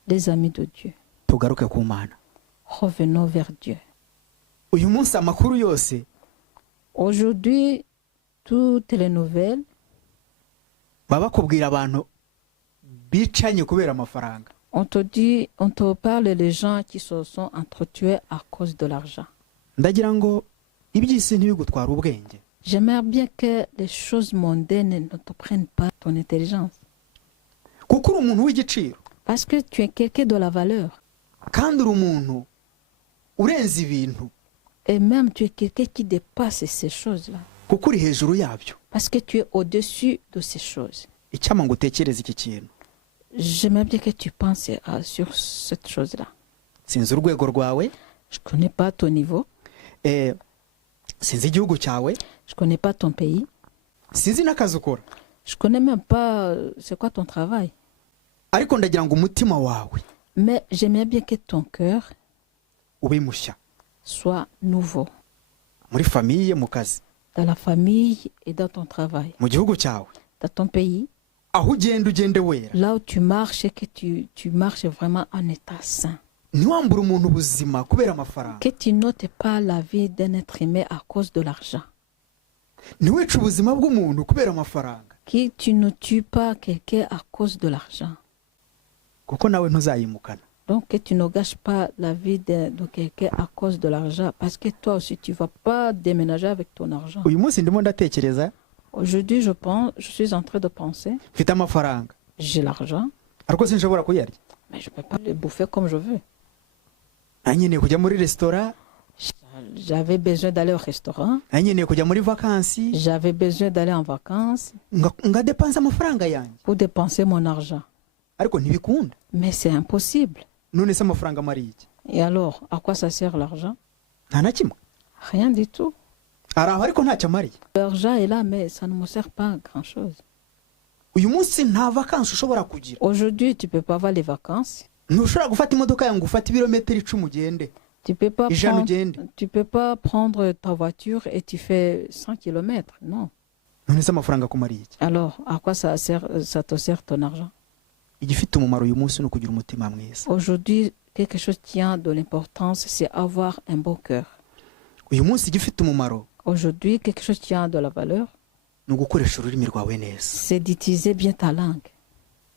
Les amis de Dieu, tugaruke ku Mana. revenons vers Dieu. Uyu munsi amakuru yose Aujourd'hui, toutes les nouvelles, baba bakubwira abantu bicanye kubera amafaranga. on te parle les gens qui se sont entretués à cause de l'argent. Ndagira ngo iby'isi ntibigutwara ubwenge, J'aimerais bien que les choses mondaines ne te prennent pas ton intelligence. kuko uri umuntu w'igiciro, Parce que tu es quelqu'un de la valeur. kandi uri umuntu urenze ibintu, Et même tu es quelqu'un qui dépasse ces choses-là. kuko uri hejuru yabyo. Parce que tu es au-dessus de ces choses. Icyama ngo utekereze iki kintu. J'aimerais bien que tu penses sur cette chose-là. Sinzi urwego rwawe, Je ne connais pas ton niveau. sinzi igihugu cyawe, Je ne connais pas ton pays. sinzi n'akazi ukora, Je ne connais même pas c'est quoi ton travail. ariko ndagira ngo umutima wawe Mais j'aimerais bien que ton cœur ube mushya soit nouveau. muri famiye, mu kazi, Dans la famille et dans ton travail. mu gihugu cyawe, Dans ton pays. aho ugende wera. Là où tu marches et que tu marches vraiment en état sain. Ntiwambure umuntu ubuzima kubera amafaranga. Que tu n'ôtes pas la vie d'un être humain à cause de l'argent. Ntiwice ubuzima bw'umuntu kubera amafaranga, Que tu ne tues pas quelqu'un à cause de l'argent. kuko nawe ntuzayimukana. Donc que tu ne gâches pas la vie de quelqu'un à cause de l'argent. Parce que toi aussi, tu ne vas pas déménager avec ton argent. Uyu munsi ndimo ndatekereza, Aujourd'hui, je suis en train de penser, mfite amafaranga j'ai l'argent, ariko sinshobora kuyarya. mais je ne peux pas le bouffer comme je veux. Nanyeneye kujya muri resitora, J'avais besoin d'aller au restaurant, nanyeneye kujya muri vakansi, j'avais besoin d'aller en vacances ngadepansa amafaranga yanjye, pour dépenser mon argent. ariko ntibikunda. Mais c'est impossible. None se amafaranga amariye iki? Et alors, à quoi ça sert l'argent? Nta na kimwe. Rien du tout. Araho ariko ntacyo amariye. L'argent est là, mais ça ne me sert pas à grand-chose. Uyu munsi nta vakansi ushobora kugira. Aujourd'hui, tu ne peux pas avoir les vacances. Ntushobora gufata imodoka yawe ngo ufate ibirometero 10 ugende. Tu peux pas Ijana prendre, ugende. tu peux pas prendre ta voiture et tu fais 100 km. Non. None se amafaranga kumariye iki? Alors, à quoi ça te sert ton argent? Igifite umumaro uyu munsi ni ukugira umutima mwiza. Aujourd'hui, quelque chose qui a de l'importance, c'est avoir un bon cœur. Uyu munsi igifite umumaro Aujourd'hui, quelque chose qui a de la valeur, ni ugukoresha ururimi rwawe neza, c'est d'utiliser bien ta langue.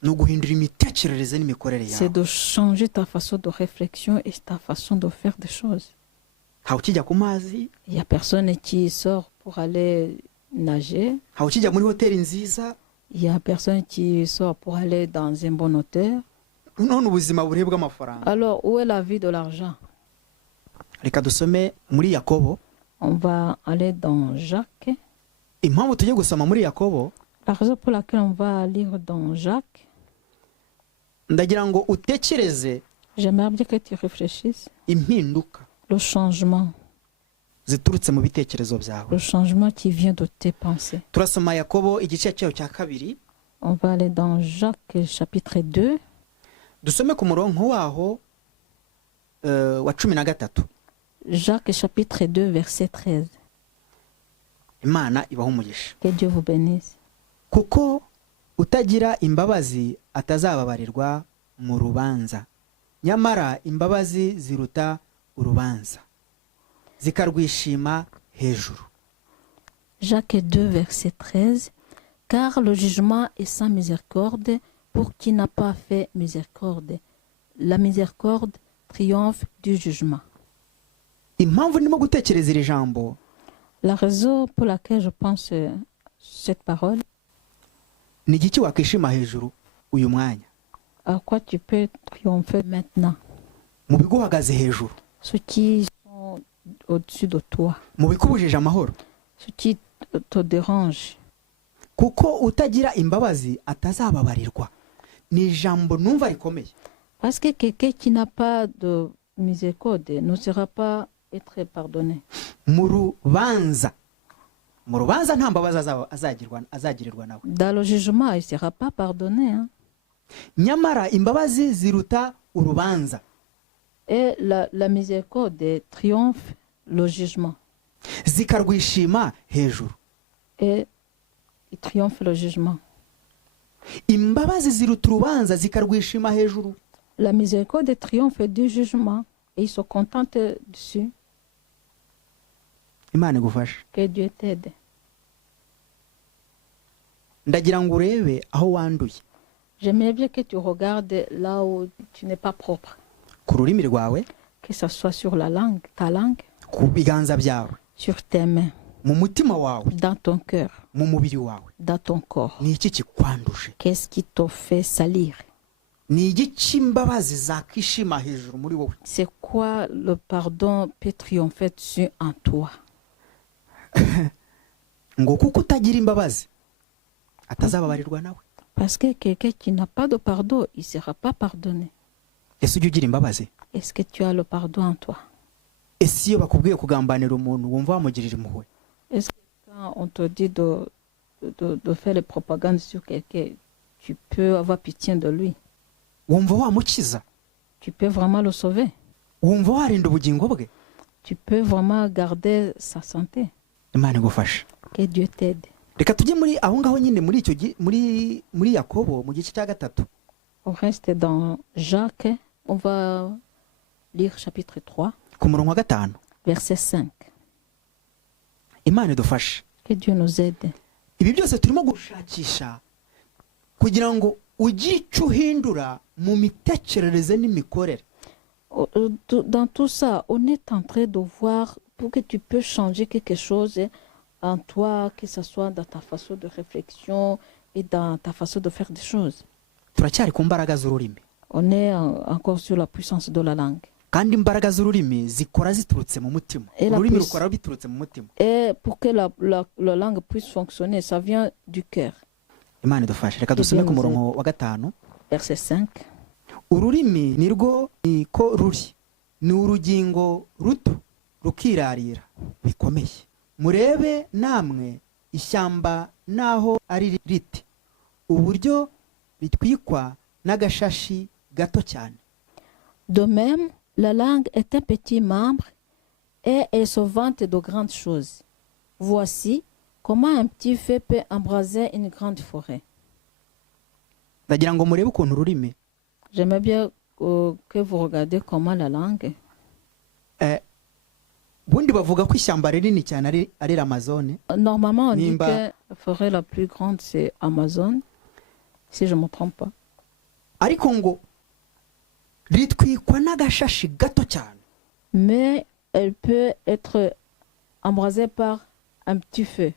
ni uguhindura imitekerereze n'imikorere C'est yawe. de changer ta façon de réflexion et ta façon de faire des choses. Ntawe ukijya ku mazi, Il n'y a personne qui sort pour aller nager. ntawe ukijya muri hoteli nziza. Il n'y a personne qui sort pour aller dans un bon hôtel. None ubuzima burebwa amafaranga. Alors, où est la vie de l'argent? Reka dusome muri Yakobo. On va aller dans Jacques. Impamvu tujye gusoma muri Yakobo, La raison pour laquelle on va lire dans Jacques, ndagira ngo utekereze j'aimerais bien que tu réfléchisses. impinduka Le changement ziturutse mu bitekerezo byawe. le changement qui vient de tes pensées. Turasoma Yakobo igice cyayo cya kabiri, On va aller dans Jacques chapitre 2, dusome ku murongo waho wa 13. Jacques chapitre 2, verset 13. Imana ibaho umugisha. Que Dieu vous bénisse. Kuko utagira imbabazi atazababarirwa mu rubanza, nyamara imbabazi ziruta urubanza, zikarwishima hejuru. Jacques 2, verset 13. Car le jugement est sans miséricorde pour qui n'a pas fait miséricorde. La miséricorde triomphe du jugement. Impamvu ndimo gutekereza iri jambo, La raison pour laquelle je pense cette parole, ni igiki wakwishima hejuru uyu mwanya, à quoi tu peux triompher maintenant? mu biguhagaze hejuru, Ceux qui sont au-dessus de toi, mu bikubujije amahoro. ceux qui te dérangent. Kuko utagira imbabazi atazababarirwa. Ni ijambo numva rikomeye. Parce que quelqu'un qui n'a pas de miséricorde ne sera pas être pardonné. mu rubanza nta mbabazi azagirirwa nawe. Dans le jugement, il ne sera pas pardonné. Hein. nyamara imbabazi ziruta urubanza. Et la miséricorde triomphe le jugement. zikarwishima hejuru. Et il triomphe le jugement. imbabazi ziruta urubanza zikarwishima hejuru. La miséricorde triomphe du jugement et ils se contentent dessus. imana igufashe. Que Dieu t'aide. ndagira ngo urebe aho wanduye. J'aimerais bien que tu regardes là où tu n'es pas propre. ku rurimi rwawe, Que ce soit sur la langue, ta langue, ku biganza byawe, sur tes mains, mu mutima wawe, dans ton cœur, mu mubiri wawe. dans ton corps. ni iki kikwanduje? Qu'est-ce qui t'a fait salir? ni igiki imbabazi zakishima hejuru muri wowe? C'est quoi le pardon peut triompher dessus en toi? ngo kuko utagira imbabazi atazababarirwa nawe. Parce que quelqu'un qui n'a pas de pardon, il ne sera pas pardonné. ese ujya ugira imbabazi? Est-ce que tu as le pardon en toi? ese iyo bakubwiye kugambanira umuntu wumva wamugirira impuhwe? Est-ce que quand on te dit de faire les propagandes sur quelqu'un, tu peux avoir pitié de lui? wumva wamukiza? Tu peux vraiment le sauver? wumva warinda ubugingo bwe? Tu peux vraiment garder sa santé? imana igufashe. Que Dieu t'aide. reka tujye muri aho ngaho nyine muri icyo muri yakobo mu gice cya 3. On reste dans Jacques. On va lire chapitre 3, ku murongo wa 5. verset 5. imana idufashe. Que Dieu nous aide. ibi byose turimo gushakisha kugira ngo ugire icyo uhindura mu mitekerereze n'imikorere. Dans tout ça, on est en train de voir pour que tu peux changer quelque chose en toi, que ce soit dans ta façon de réflexion et dans ta façon de faire des choses. turacyari ku mbaraga z'ururimi. On est encore sur la puissance de la langue. kandi imbaraga z'ururimi zikora ziturutse mu mutima. ururimi rukora biturutse mu mutima. Et pour que la langue puisse fonctionner, ça vient du cœur. imana idufashe. reka dusome ku murongo wa 5. Verset 5. ururimi nirwo niko ruri, ni urugingo ruto rukirarira bikomeye. murebe namwe ishyamba naho ari riti, uburyo ritwikwa n'agashashi gato cyane. De même, la langue est un petit membre et elle se vante de grandes choses. Voici comment un petit feu peut embraser une grande forêt. ndagira ngo murebe ukuntu ururimi. J'aimerais bien que vous regardiez comment la langue. bundi bavuga ko ishyamba rinini cyane ari l'Amazone. Normalement, on dit Nimba. que la forêt la plus grande, c'est Amazon, si je ne me trompe pas. ariko ngo ritwikwa n'agashashi gato cyane. Mais elle peut être embrasée par un petit feu.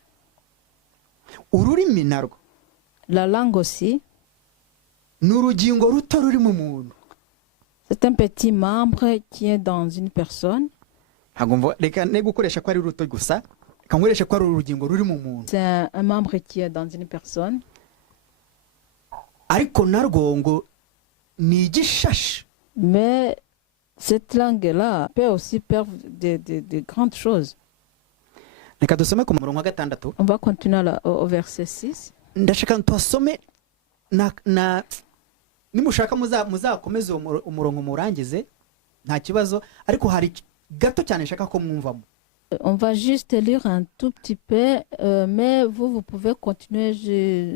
ururimi narwo La langue aussi, ni urugingo ruto ruri mu muntu. c'est un petit membre qui est dans une personne. ntabwo mva reka ne gukoresha ko ari ruto gusa, reka nkoreshe ko ari urugingo ruri mu muntu. C'est un membre qui est dans une personne. ariko narwo ngo ni igishashi. Mais cette langue-là peut aussi perdre de grandes choses. reka dusome ku murongo wa 6. On va continuer au verset 6. ndashaka tuhasome na nimushaka muzakomeze umurongo murangize nta kibazo, ariko hari gato cyane nshaka ko mwumvamo. On va juste lire un tout petit peu, mais vous pouvez continuer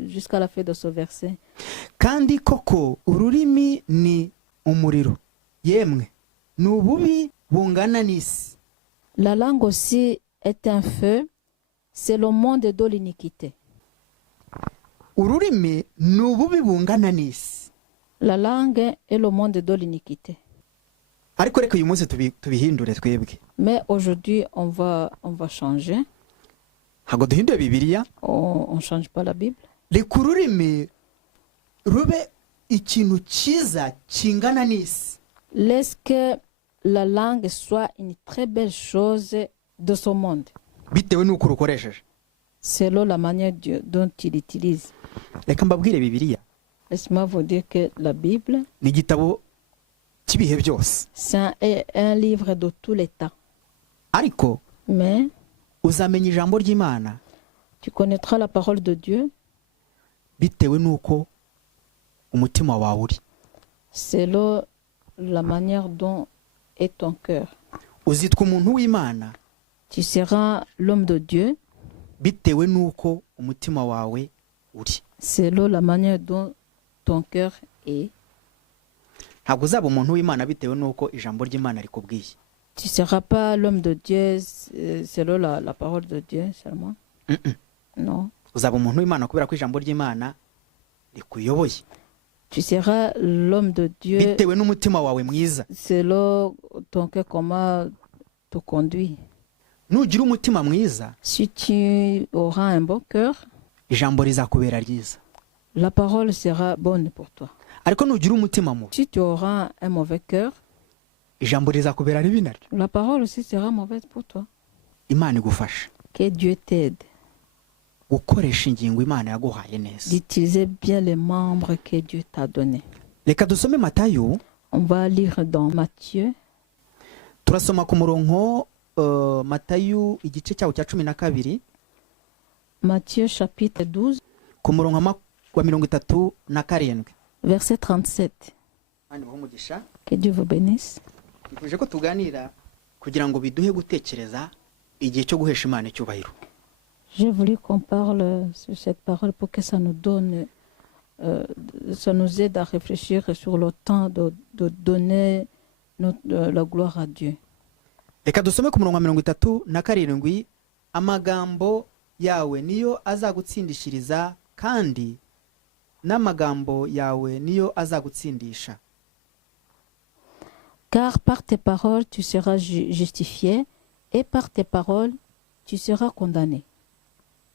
jusqu'à la fin de ce verset. kandi koko ururimi ni umuriro, yemwe ni ububi bungana n'isi. La langue aussi est un feu, c'est le monde de l'iniquité. ururimi ni ububi bungana n'isi. La langue est le monde de l'iniquité. ariko reka uyu munsi tubihindure twebwe. Mais aujourd'hui, on va changer. ntabwo duhinduye bibiliya. On ne change pas la Bible. reka ururimi rube ikintu cyiza kingana n'isi. Laisse que la langue soit une très belle chose de ce monde, bitewe n'uko urukoresheje. selon la manière dont il utilise. reka mbabwire bibiliya Laisse-moi vous dire que la Bible, ni igitabo cy'ibihe byose. c'est un livre de tous les temps. ariko Mais uzamenya ijambo ry'Imana tu connaîtras la parole de Dieu bitewe n'uko umutima wawe uri. selon la manière dont est ton cœur. Uzitwa umuntu w'Imana Tu seras l'homme de Dieu bitewe n'uko umutima wawe uri. selon la manière dont ton cœur est. Ntabwo uzaba umuntu w'Imana bitewe n'uko ijambo ry'Imana rikubwiye. Tu ne seras pas l'homme de Dieu selon la parole de Dieu seulement. Non. Uzaba umuntu w'Imana kubera ko ijambo ry'Imana rikuyoboye. Tu seras l'homme de Dieu Bitewe n'umutima wawe mwiza. selon ton cœur, comment te conduit. Nugira umutima mwiza, Si tu auras un bon cœur, ijambo rizakubera ryiza. la parole sera bonne pour toi. Ariko nugira umutima mubi, Si tu auras un mauvais cœur, ijambo rizakubera ribi naryo. la parole aussi sera mauvaise pour toi. Imana igufasha Que Dieu t'aide gukoresha ingingo Imana yaguhaye neza. d'utiliser bien les membres que Dieu t'a donnés. Reka dusome Matayo, On va lire dans Matthieu, turasoma ku murongo Matayo igice cyawo cya 12 Matthieu chapitre 12, ku murongo wa 37. verset 37. Kandi umugisha Que Dieu vous bénisse. twifuje ko tuganira kugira ngo biduhe gutekereza igihe cyo guhesha Imana icyubahiro. J'ai voulu qu'on parle sur cette parole pour que ça nous donne, ça nous aide à réfléchir sur le temps de donner la gloire à Dieu. Reka dusome ku murongo wa 37, amagambo yawe niyo azagutsindishiriza kandi n'amagambo yawe niyo azagutsindisha. Car par tes paroles tu seras justifié et par tes paroles tu seras condamné.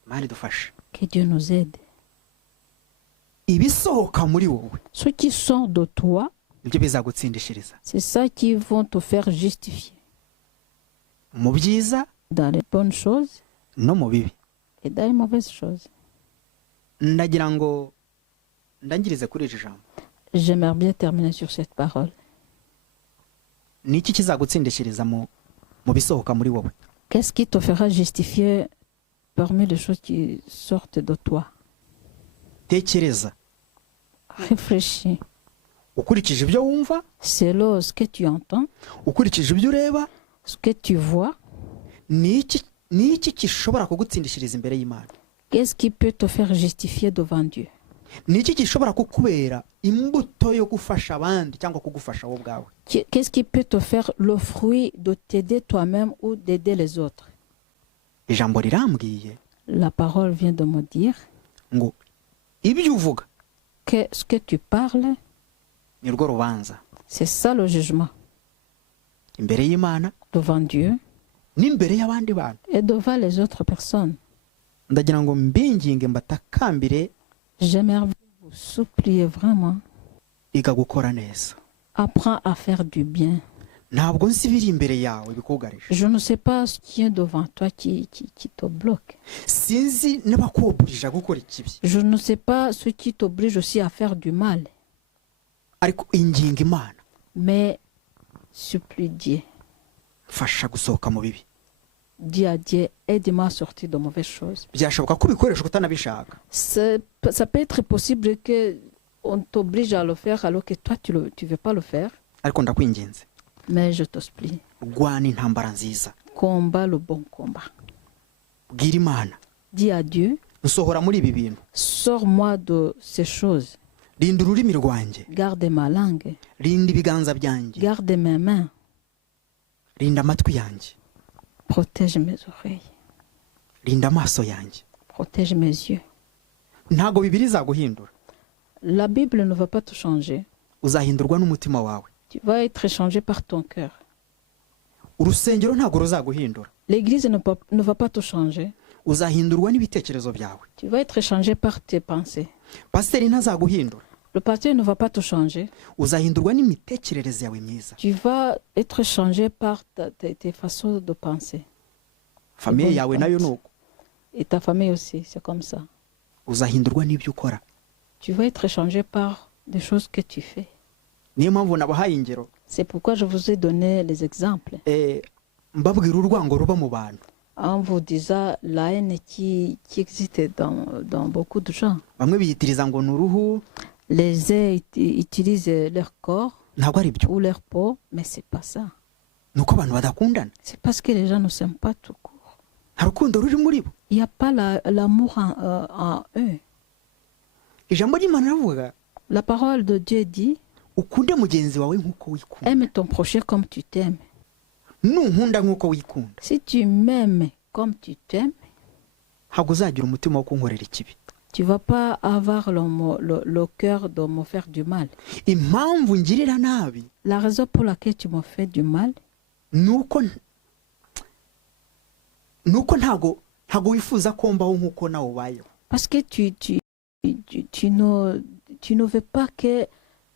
Mani dufashe. Que Dieu nous aide. Ibisohoka muri wowe Ce qui sort de toi, nibyo bizagutsindishiriza. c'est ça qui vont te faire justifier Mu byiza dans les bonnes choses no mu bibi. et dans les mauvaises choses. Ndagira ngo ndangirize kuri iri jambo. J'aimerais bien terminer sur cette parole. Niki kizagutsindishiriza mu bisohoka muri wowe? Qu'est-ce qui te fera justifier parmi les choses qui sortent de toi? Tekereza. Réfléchis. Ukurikije ibyo wumva, Selon ce que tu entends, ukurikije ibyo ureba, ce que tu vois, niki gishobora kugutsindishiriza imbere y'Imana? qu'est-ce qui peut te faire justifier devant Dieu? Niki gishobora kukubera imbuto yo gufasha abandi cyangwa kugufasha wowe bwawe? Qu'est-ce qui peut te faire le fruit de t'aider toi-même ou d'aider les autres? Ijambo rirambwiye La parole vient de me dire ngo ibyo uvuga que ce que tu parles, ni rwo rubanza c'est ça le jugement imbere y'Imana devant Dieu n'imbere y'abandi bantu. et devant les autres personnes. Ndagira ngo mbinginge mbatakambire J'aimerais vous supplier vraiment, iga gukora neza. apprends à faire du bien. Ntabwo nzi biri imbere yawe bikugarije. Je ne sais pas ce qui est devant toi qui te bloque. Sinzi n'abakuburije gukora ikibi. Je ne sais pas ce qui t'oblige aussi à faire du mal. Ariko inginga Imana Mais supplie Dieu. fasha gusohoka mu bibi. Dis à Dieu, aide-moi à sortir de mauvaises choses. Byashoboka ko ubikoresha utanabishaka. Ça peut être possible qu'on t'oblige à le faire alors que toi tu ne veux pas le faire. Ariko ndakwinginze. Mais je te supplie, Rwana intambara nziza. combat le bon combat. Bwira Imana. Dis à Dieu, Nsohora muri ibi bintu. sors-moi de ces choses. Rinda ururimi rwanjye. Garde ma langue. Rinda ibiganza byanjye. Garde mes mains. Rinda amatwi yanjye. Protège mes oreilles. Rinda amaso yanjye. Protège mes yeux. Ntago Bibiliya izaguhindura. La Bible ne va pas te changer. Uzahindurwa n'umutima wawe. Tu vas être changé par ton cœur. Urusengero ntago ruzaguhindura. L'église ne va pas te changer. Uzahindurwa n'ibitekerezo byawe. Tu vas être changé par tes pensées. Pasiteri ntazaguhindura. Le pasteur ne va pas te changer. Uzahindurwa n'imitekerereze yawe myiza. Tu vas être changé par tes façons de penser. Famiye yawe nayo nuko. Et ta famille aussi, c'est comme ça. Uzahindurwa n'ibyo ukora. Tu vas être changé par des choses que tu fais. Niyo mpamvu nabahaye ingero. C'est pourquoi je vous ai donné les exemples. mbabwira urwango ruba mu bantu. En vous disant la haine qui existe dans beaucoup de gens. Bamwe biyitiriza ngo ni uruhu, Les uns utilisent leur corps ntabwo ari byo. ou leur peau, mais c'est pas ça. Ni uko abantu badakundana. C'est parce que les gens ne s'aiment pas tout court. Nta rukundo ruri muri bo. Il n'y a pas l'amour en eux. Ijambo ry'Imana riravuga La parole de Dieu dit, ukunde mugenzi wawe nk'uko wikunda. aime ton prochain comme tu t'aimes. Nunkunda nk'uko wikunda, Si tu m'aimes comme tu t'aimes, ntabwo uzagira umutima wo kunkorera ikibi. tu ne vas pas avoir le cœur de me faire du mal. Impamvu ngirira nabi La raison pour laquelle tu me fais du mal, nuko ntabwo wifuza ko mbaho nk'uko nawe ubayeho. parce que tu ne veux pas que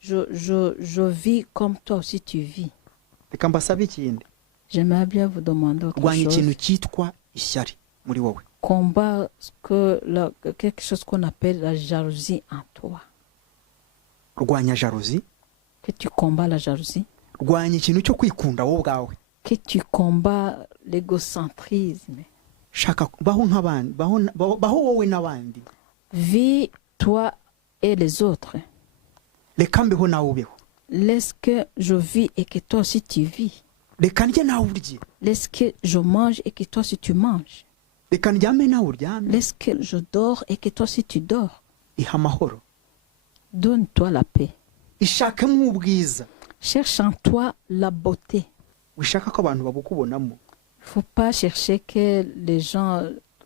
je vis comme toi aussi tu vis. Reka mbasabe ikindi, J'aimerais bien vous demander autre rwanya chose. ikintu cyitwa ishyari muri wowe. Combat quelque chose qu'on appelle la jalousie en toi. Rwanya jalousie, Que tu combats la jalousie. rwanya ikintu cyo kwikunda wowe ubwawe. Que tu combats l'égocentrisme. Shaka baho nk'abandi, baho wowe n'abandi. Vis toi et les autres. Reka mbeho nawe ubeho. Laisse que je vis et que toi aussi tu vis. Reka ndye nawe urye. Laisse que je mange et que toi aussi tu manges. Reka ndyame nawe uryame. Laisse que je dors et que toi aussi tu dors. Iha amahoro. Donne-toi la paix. Ishakemo ubwiza. Cherche en toi la beauté. Wishaka ko abantu babukubonamo. Il ne faut pas chercher que les gens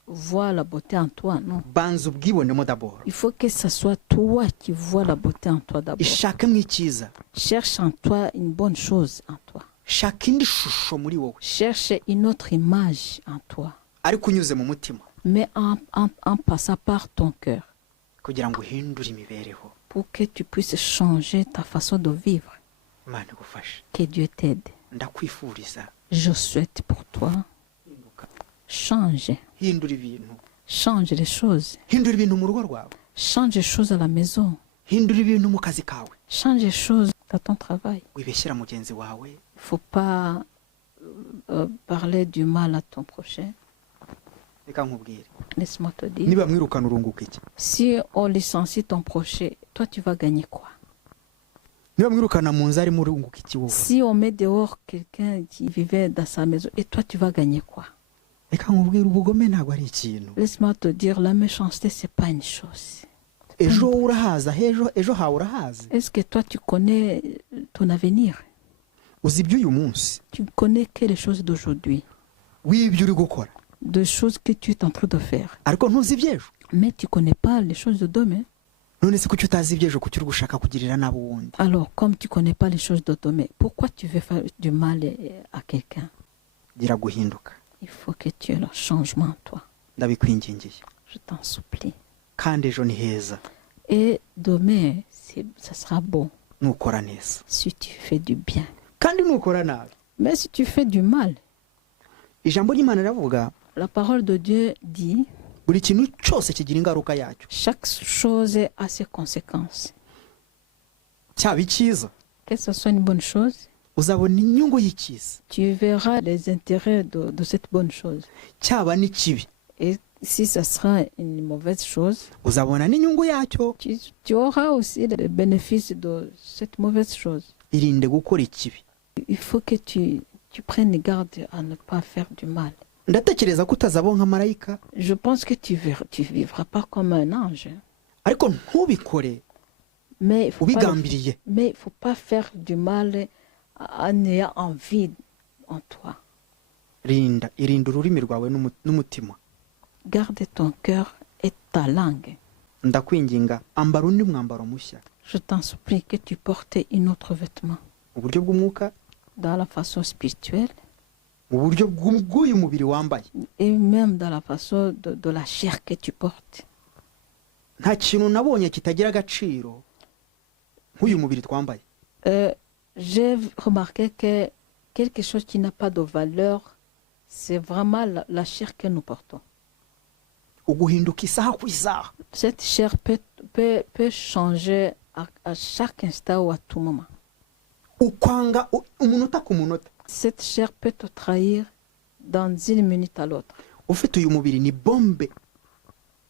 voient la beauté en toi, non. Banza ubwibonemo d'abord. Il faut que ce soit toi qui vois la beauté en toi d'abord. Ishakemo icyiza. Cherche en toi une bonne chose en toi. Shaka indi shusho muri wowe. Cherche une autre image en toi. Ariko unyuze mu mutima. Mais en passant par ton cœur. Kugira ngo uhindure imibereho. Pour que tu puisses changer ta façon de vivre. Imana igufashe. Que Dieu t'aide. Ndakwifuriza. Je souhaite pour toi. Change. Hindura ibintu. Change les choses. Hindura ibintu mu rugo rwawe. Change les choses à la maison. Hindura ibintu mu kazi kawe. Change les choses dans ton travail. Wibeshyira mugenzi wawe. Il ne faut pas parler du mal à ton prochain. Reka nkubwire. Laisse-moi te dire. Niba mwirukana urunguka iki? Si on licencie ton prochain, toi tu vas gagner quoi? Niba mwirukana mu nzu arimo urunguka iki wowe? Si on met dehors quelqu'un qui vivait dans sa maison, et toi tu vas gagner quoi? Reka nkubwire, ubugome ntabwo ari ikintu. Laisse-moi te dire, la méchanceté c'est pas une chose. Ejo urahaza, ejo hawe urahazi. Est-ce que toi tu connais ton avenir? Uzi iby'uyu munsi. Tu connais que les choses d'aujourd'hui. W'ibyo uri gukora. Des choses que tu es en train de faire. Ariko ntuzi iby'ejo. Mais tu connais pas les choses de demain. None se kuki utazi iby'ejo, kuki uri gushaka kugirira nabo wundi? Alors, comme tu connais pas les choses de demain, pourquoi tu veux faire du mal à quelqu'un? Gira guhinduka. Il faut que tu aies le changement en toi. Ndabikwingingiye. Je t'en supplie. Kandi ejo ni heza. Et demain, ça sera bon Nukora neza. si tu fais du bien. Kandi nukora nabi. Mais si tu fais du mal, Ijambo ry'Imana riravuga, la parole de Dieu dit, buri kintu cyose kigira ingaruka yacyo. chaque chose a ses conséquences. Cyaba icyiza, Que ce soit une bonne chose, uzabona inyungu y'icyiza. tu verras les intérêts de cette bonne chose. Cyaba n'ikibi, Et si ce sera une mauvaise chose, uzabona n'inyungu yacyo. tu auras aussi les bénéfices de cette mauvaise chose. Irinde gukora ikibi. Il faut que tu prennes garde à ne pas faire du mal. Ndatekereza ko utazaba nka marayika, Je pense que tu vivras pas comme un ange. ariko ntubikore Mais il faut ubigambiriye. faut pas faire du mal en ayant envie en toi. Irinda ururimi rwawe n'umutima. Garde ton cœur et ta langue. Ndakwinginga, ambara undi mwambaro mushya. Je t'en supplie que tu portes une autre vêtement. Mu buryo bw'umwuka, Dans la façon spirituelle mu buryo bw'uyu mubiri wambaye. et même dans la façon de la chair que tu portes. Nta kintu nabonye kitagira agaciro nk'uyu mubiri twambaye. J'ai remarqué que quelque chose qui n'a pas de valeur, c'est vraiment la chair que nous portons. Uguhinduka isaha ku isaha. Cette chair peut changer à chaque instant ou à tout moment. Ukwanga umunota ku munota. Cette chair peut te trahir dans une minute à l'autre. ufite uyu mubiri ni bombe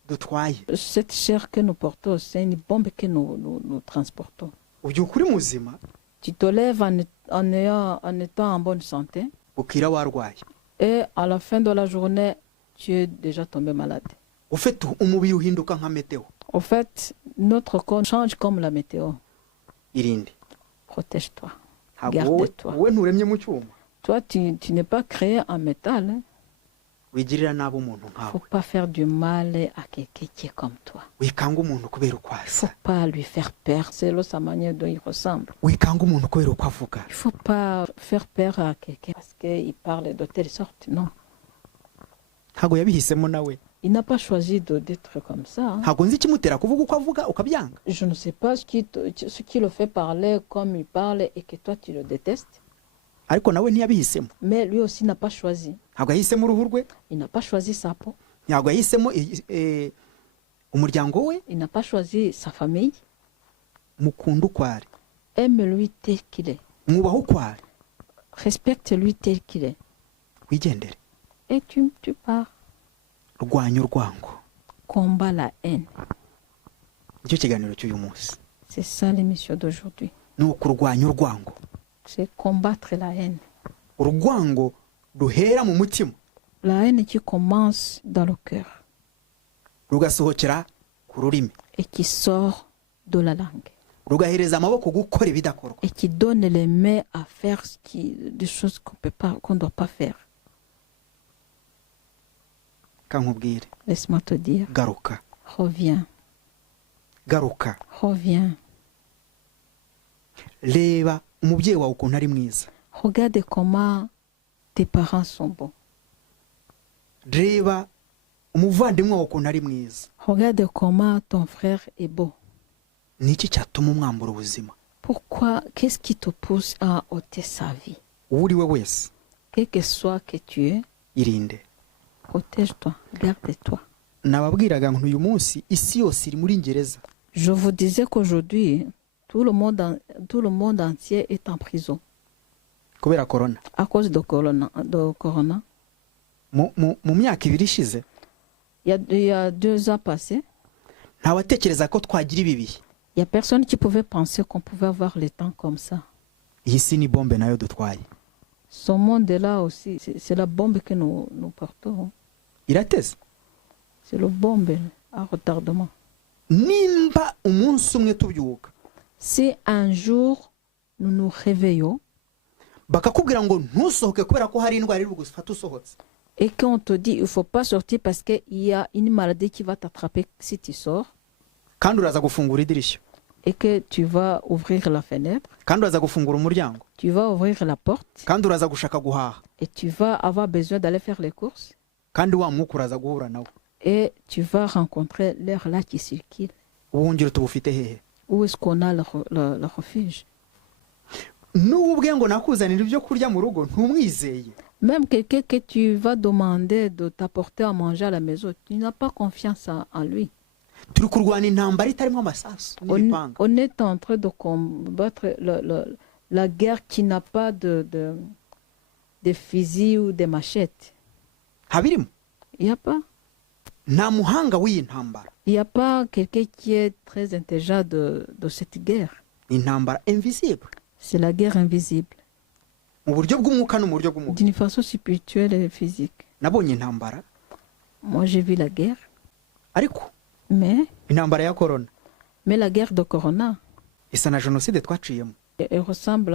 dutwaye. Cette chair que nous portons, c'est une bombe que nous transportons. ubyuka uri muzima Tu te lèves en étant en bonne santé ukira warwaye. et à la fin de la journée, tu es déjà tombé malade. ufite umubiri uhinduka nka meteo. Au fait, notre corps change comme la météo. irinde. Protège-toi. Ntabwo Garde-toi. wowe nturemye mu cyuma. Toi, tu n'es pas créé en métal. Hein. wigirira nabi umuntu Il ne nkawe. faut pas faire du mal à quelqu'un qui est comme toi. wikanga umuntu kubera uko Il ne asa. faut pas lui faire peur. C'est sa manière dont il ressemble. wikanga umuntu kubera uko avuga. Il ne faut pas faire peur à quelqu'un parce qu'il parle de telle sorte. Non. ntabwo yabihisemo nawe. Il n'a pas choisi d'être comme ça. Hein. ntabwo nzi ikimutera kuvuga uko avuga ukabyanga. Je ne sais pas ce qui le fait parler comme il parle et que toi tu le détestes. ariko nawe ntiyabihisemo. Mais lui aussi n'a pas choisi. ntabwo yahisemo uruhu rwe. Il n'a pas choisi sa peau. ntabwo yahisemo umuryango we. Il n'a pas choisi sa famille. mukunda uko ari. Aime-lui tel qu'il est. mwubahe uko ari. Respecte-lui tel qu'il est. wigendere. Et tu pars. rwanya urwango. Combat la haine. nicyo kiganiro cy'uyu munsi. C'est ça l'émission d'aujourd'hui. ni ukurwanya urwango. C'est combattre la haine. urwango ruhera mu mutima La haine qui commence dans le cœur rugasohokera ku rurimi et qui sort de la langue rugahereza amaboko gukora ibidakorwa. et qui donne les mains à faire des choses qu'on ne doit pas faire. kankubwire. Laisse-moi te dire, garuka. reviens, garuka. reviens. reba umubyeyi wawe ukuntu ari mwiza. Regarde comment tes parents sont bons. reba umuvandimwe wawe ukuntu ari mwiza. Regarde comment ton frère est beau. ni iki cyatuma umwambura ubuzima. Pourquoi, qu'est-ce qui te pousse à ôter sa vie? uwo uri we wese Quel que soit que tu es, irinde. protège-toi, garde-toi. nababwiraga ngo uyu munsi isi yose iri muri gereza. Je vous disais qu'aujourd'hui, tout le monde entier est en prison kubera korona. à cause de corona. mu myaka ibiri ishize Il y a 2 ans passés, ntawatekereza ko twagira ibi bihe. il n'y a personne qui pouvait penser qu'on pouvait avoir le temps comme ça. iyi si ni bombe nayo dutwaye. Ce monde-là aussi, c'est la bombe que nous portons. irateze. C'est le bombe à retardement. nimba umunsi umwe tubyuka Si un jour nous nous réveillons bakakubwira ngo ntusohoke kubera ko hari indwara iri bugufata usohotse, et qu'on te dit il ne faut pas sortir parce qu'il y a une maladie qui va t'attraper si tu sors, kandi uraza gufungura idirishya, et que tu vas ouvrir la fenêtre, kandi uraza gufungura umuryango, tu vas ouvrir la porte kandi uraza gushaka guhaha, et tu vas avoir besoin d'aller faire les courses kandi wa mwuka uraza guhura nawe, et tu vas rencontrer l'air là qui circule. ubuhungiro tubufite hehe? Où est-ce qu'on a le refuge? n'ubu ubwe ngo nakuzanira ibyo kurya mu rugo ntumwizeye. Même quelqu'un que tu vas demander de t'apporter à manger à la maison, tu n'as pas confiance en lui. turi kurwana intambara itarimo amasasu n'ibipanga. On est en train de combattre la guerre qui n'a pas de fusils ou de machettes. habirimo Il n'y a pas. nta muhanga w'iyi ntambara. Il n'y a pas quelqu'un qui est très intelligent de cette guerre. ni intambara invisible C'est la guerre invisible, mu buryo bw'umwuka no mu buryo bw'umubiri. d'une façon spirituelle et physique. nabonye intambara Moi, j'ai vu la guerre, ariko mais intambara ya korona la guerre de Corona, isa na jenoside twaciyemo. elle ressemble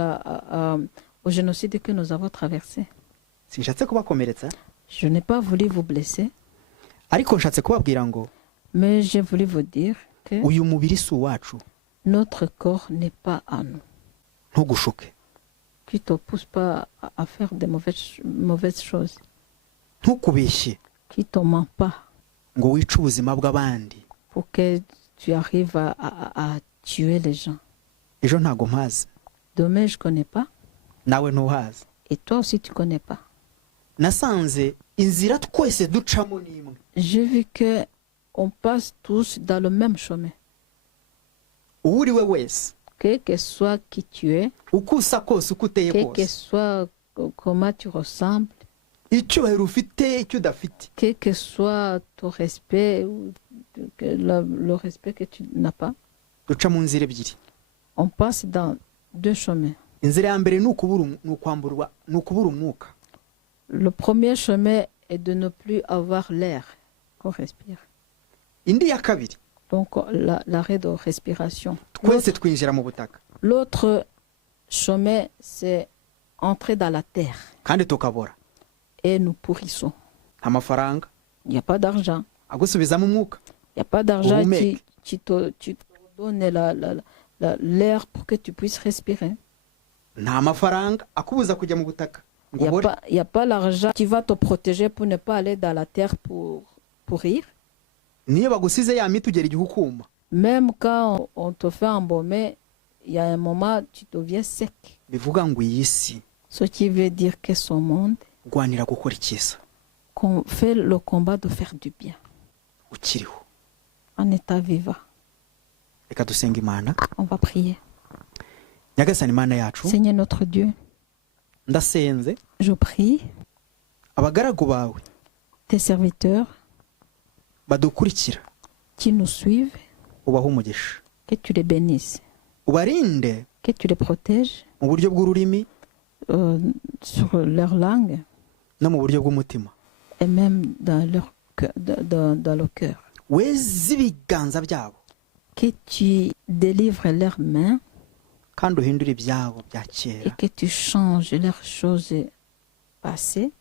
au génocide que nous avons traversé. sinshatse kubakomeretsa, Je n'ai pas voulu vous blesser, ariko nshatse kubabwira ngo mais j'ai voulu vous dire que uyu mubiri si uwacu. notre corps n'est pas à nous. ntugushuke, Qui ne te pousse pas à faire de mauvaises choses, ntukubeshye qui ne te ment pas ngo wice ubuzima bw'abandi. pour que tu arrives à tuer les gens. ejo ntago mpazi, Demain, je ne connais pas, nawe ntuhazi. et toi aussi, tu ne connais pas. nasanze inzira twese ducamo n'imwe. J'ai vu qu'on passe tous dans le même chemin. uwo uri we wese, Quel que soit qui tu es, uko usa kose, uko uteye quel que kose, soit comment tu ressembles, icyubahiro ufite icyo udafite. quel que soit ton respect ou le respect que tu n'as pas. duca mu nzira ebyiri. On passe dans deux chemins. inzira ya mbere ni ukubura umwuka. Le premier chemin est de ne plus avoir l'air qu'on respire. indi ya kabiri, Donc l'arrêt de respiration. twese twinjira mu butaka L'autre chemin, c'est entrer dans la terre kandi tukabora. et nous pourrissons. nta mafaranga Il n'y a pas d'argent. agusubizamo umwuka. Il n'y a pas d'argent Uhumeke. qui te donne l'air pour que tu puisses respirer. nta mafaranga akubuza kujya mu butaka Il ngo ubore. n'y a pas l'argent qui va te protéger pour ne pas aller dans la terre pour pourrir. niyo bagusize ya miti ugera igihe ukuma. Même quand on te fait embaumer, il y a un moment tu deviens sec. bivuga ngo iyi si Ce qui veut dire que ce monde, rwanira gukora icyiza qu'on fait le combat de faire du bien ukiriho. en état vivant. reka dusenga Imana. On va prier. nyagasani Imana yacu, Seigneur notre Dieu, ndasenze je prie abagaragu bawe tes serviteurs badukurikira, qui nous suivent, ubahe umugisha, que tu les bénisses, ubarinde que tu les protèges mu buryo bw'ururimi sur leur langue no mu buryo bw'umutima. et même dans dans le cœur. weze ibiganza byabo Que tu délivres leurs mains kandi uhindure ibyabo bya et kera que tu changes leurs choses passées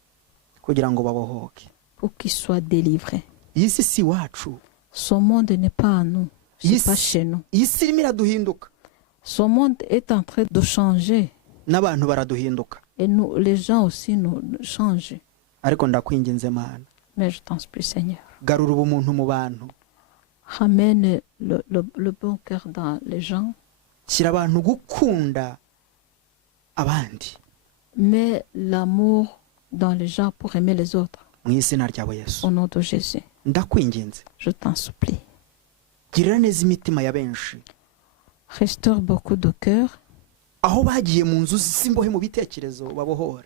kugira ngo babohoke. pour qu'ils soient délivrés. iyi si si iwacu, Ce monde n'est pas à nous, Yes. c'est pas chez nous. iyi si irimo iraduhinduka Ce monde est en train de changer n'abantu baraduhinduka. et nous, les gens aussi nous changent. ariko ndakwinginze Mana, Mais je t'en prie, Seigneur, garura ubumuntu mu bantu, ramène le bon cœur dans les gens, shyira abantu gukunda abandi mets l'amour dans les gens pour aimer les autres. mu izina ryawe Yesu. Au nom de Jésus, ndakwinginze je t'en supplie. girira neza imitima ya benshi Restaure beaucoup de cœurs. aho bagiye mu nzu z'imbohe mu bitekerezo babohore.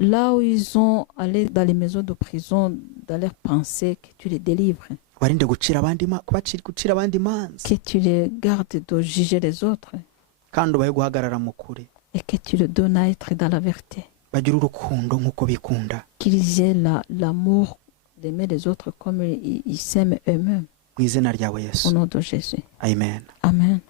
Là où ils ont allé dans les maisons de prison, dans leurs pensées, que tu les délivres, barinde gucira abandi imanza que tu les gardes de juger les autres kandi ubahe guhagarara mu kure. et que tu les donnes à être dans la vérité. bagire urukundo nk'uko bikunda Qu'ils aient l'amour d'aimer les autres comme ils s'aiment eux-mêmes. mu izina ryawe Yesu. Au nom de Jésus. Amen. Amen.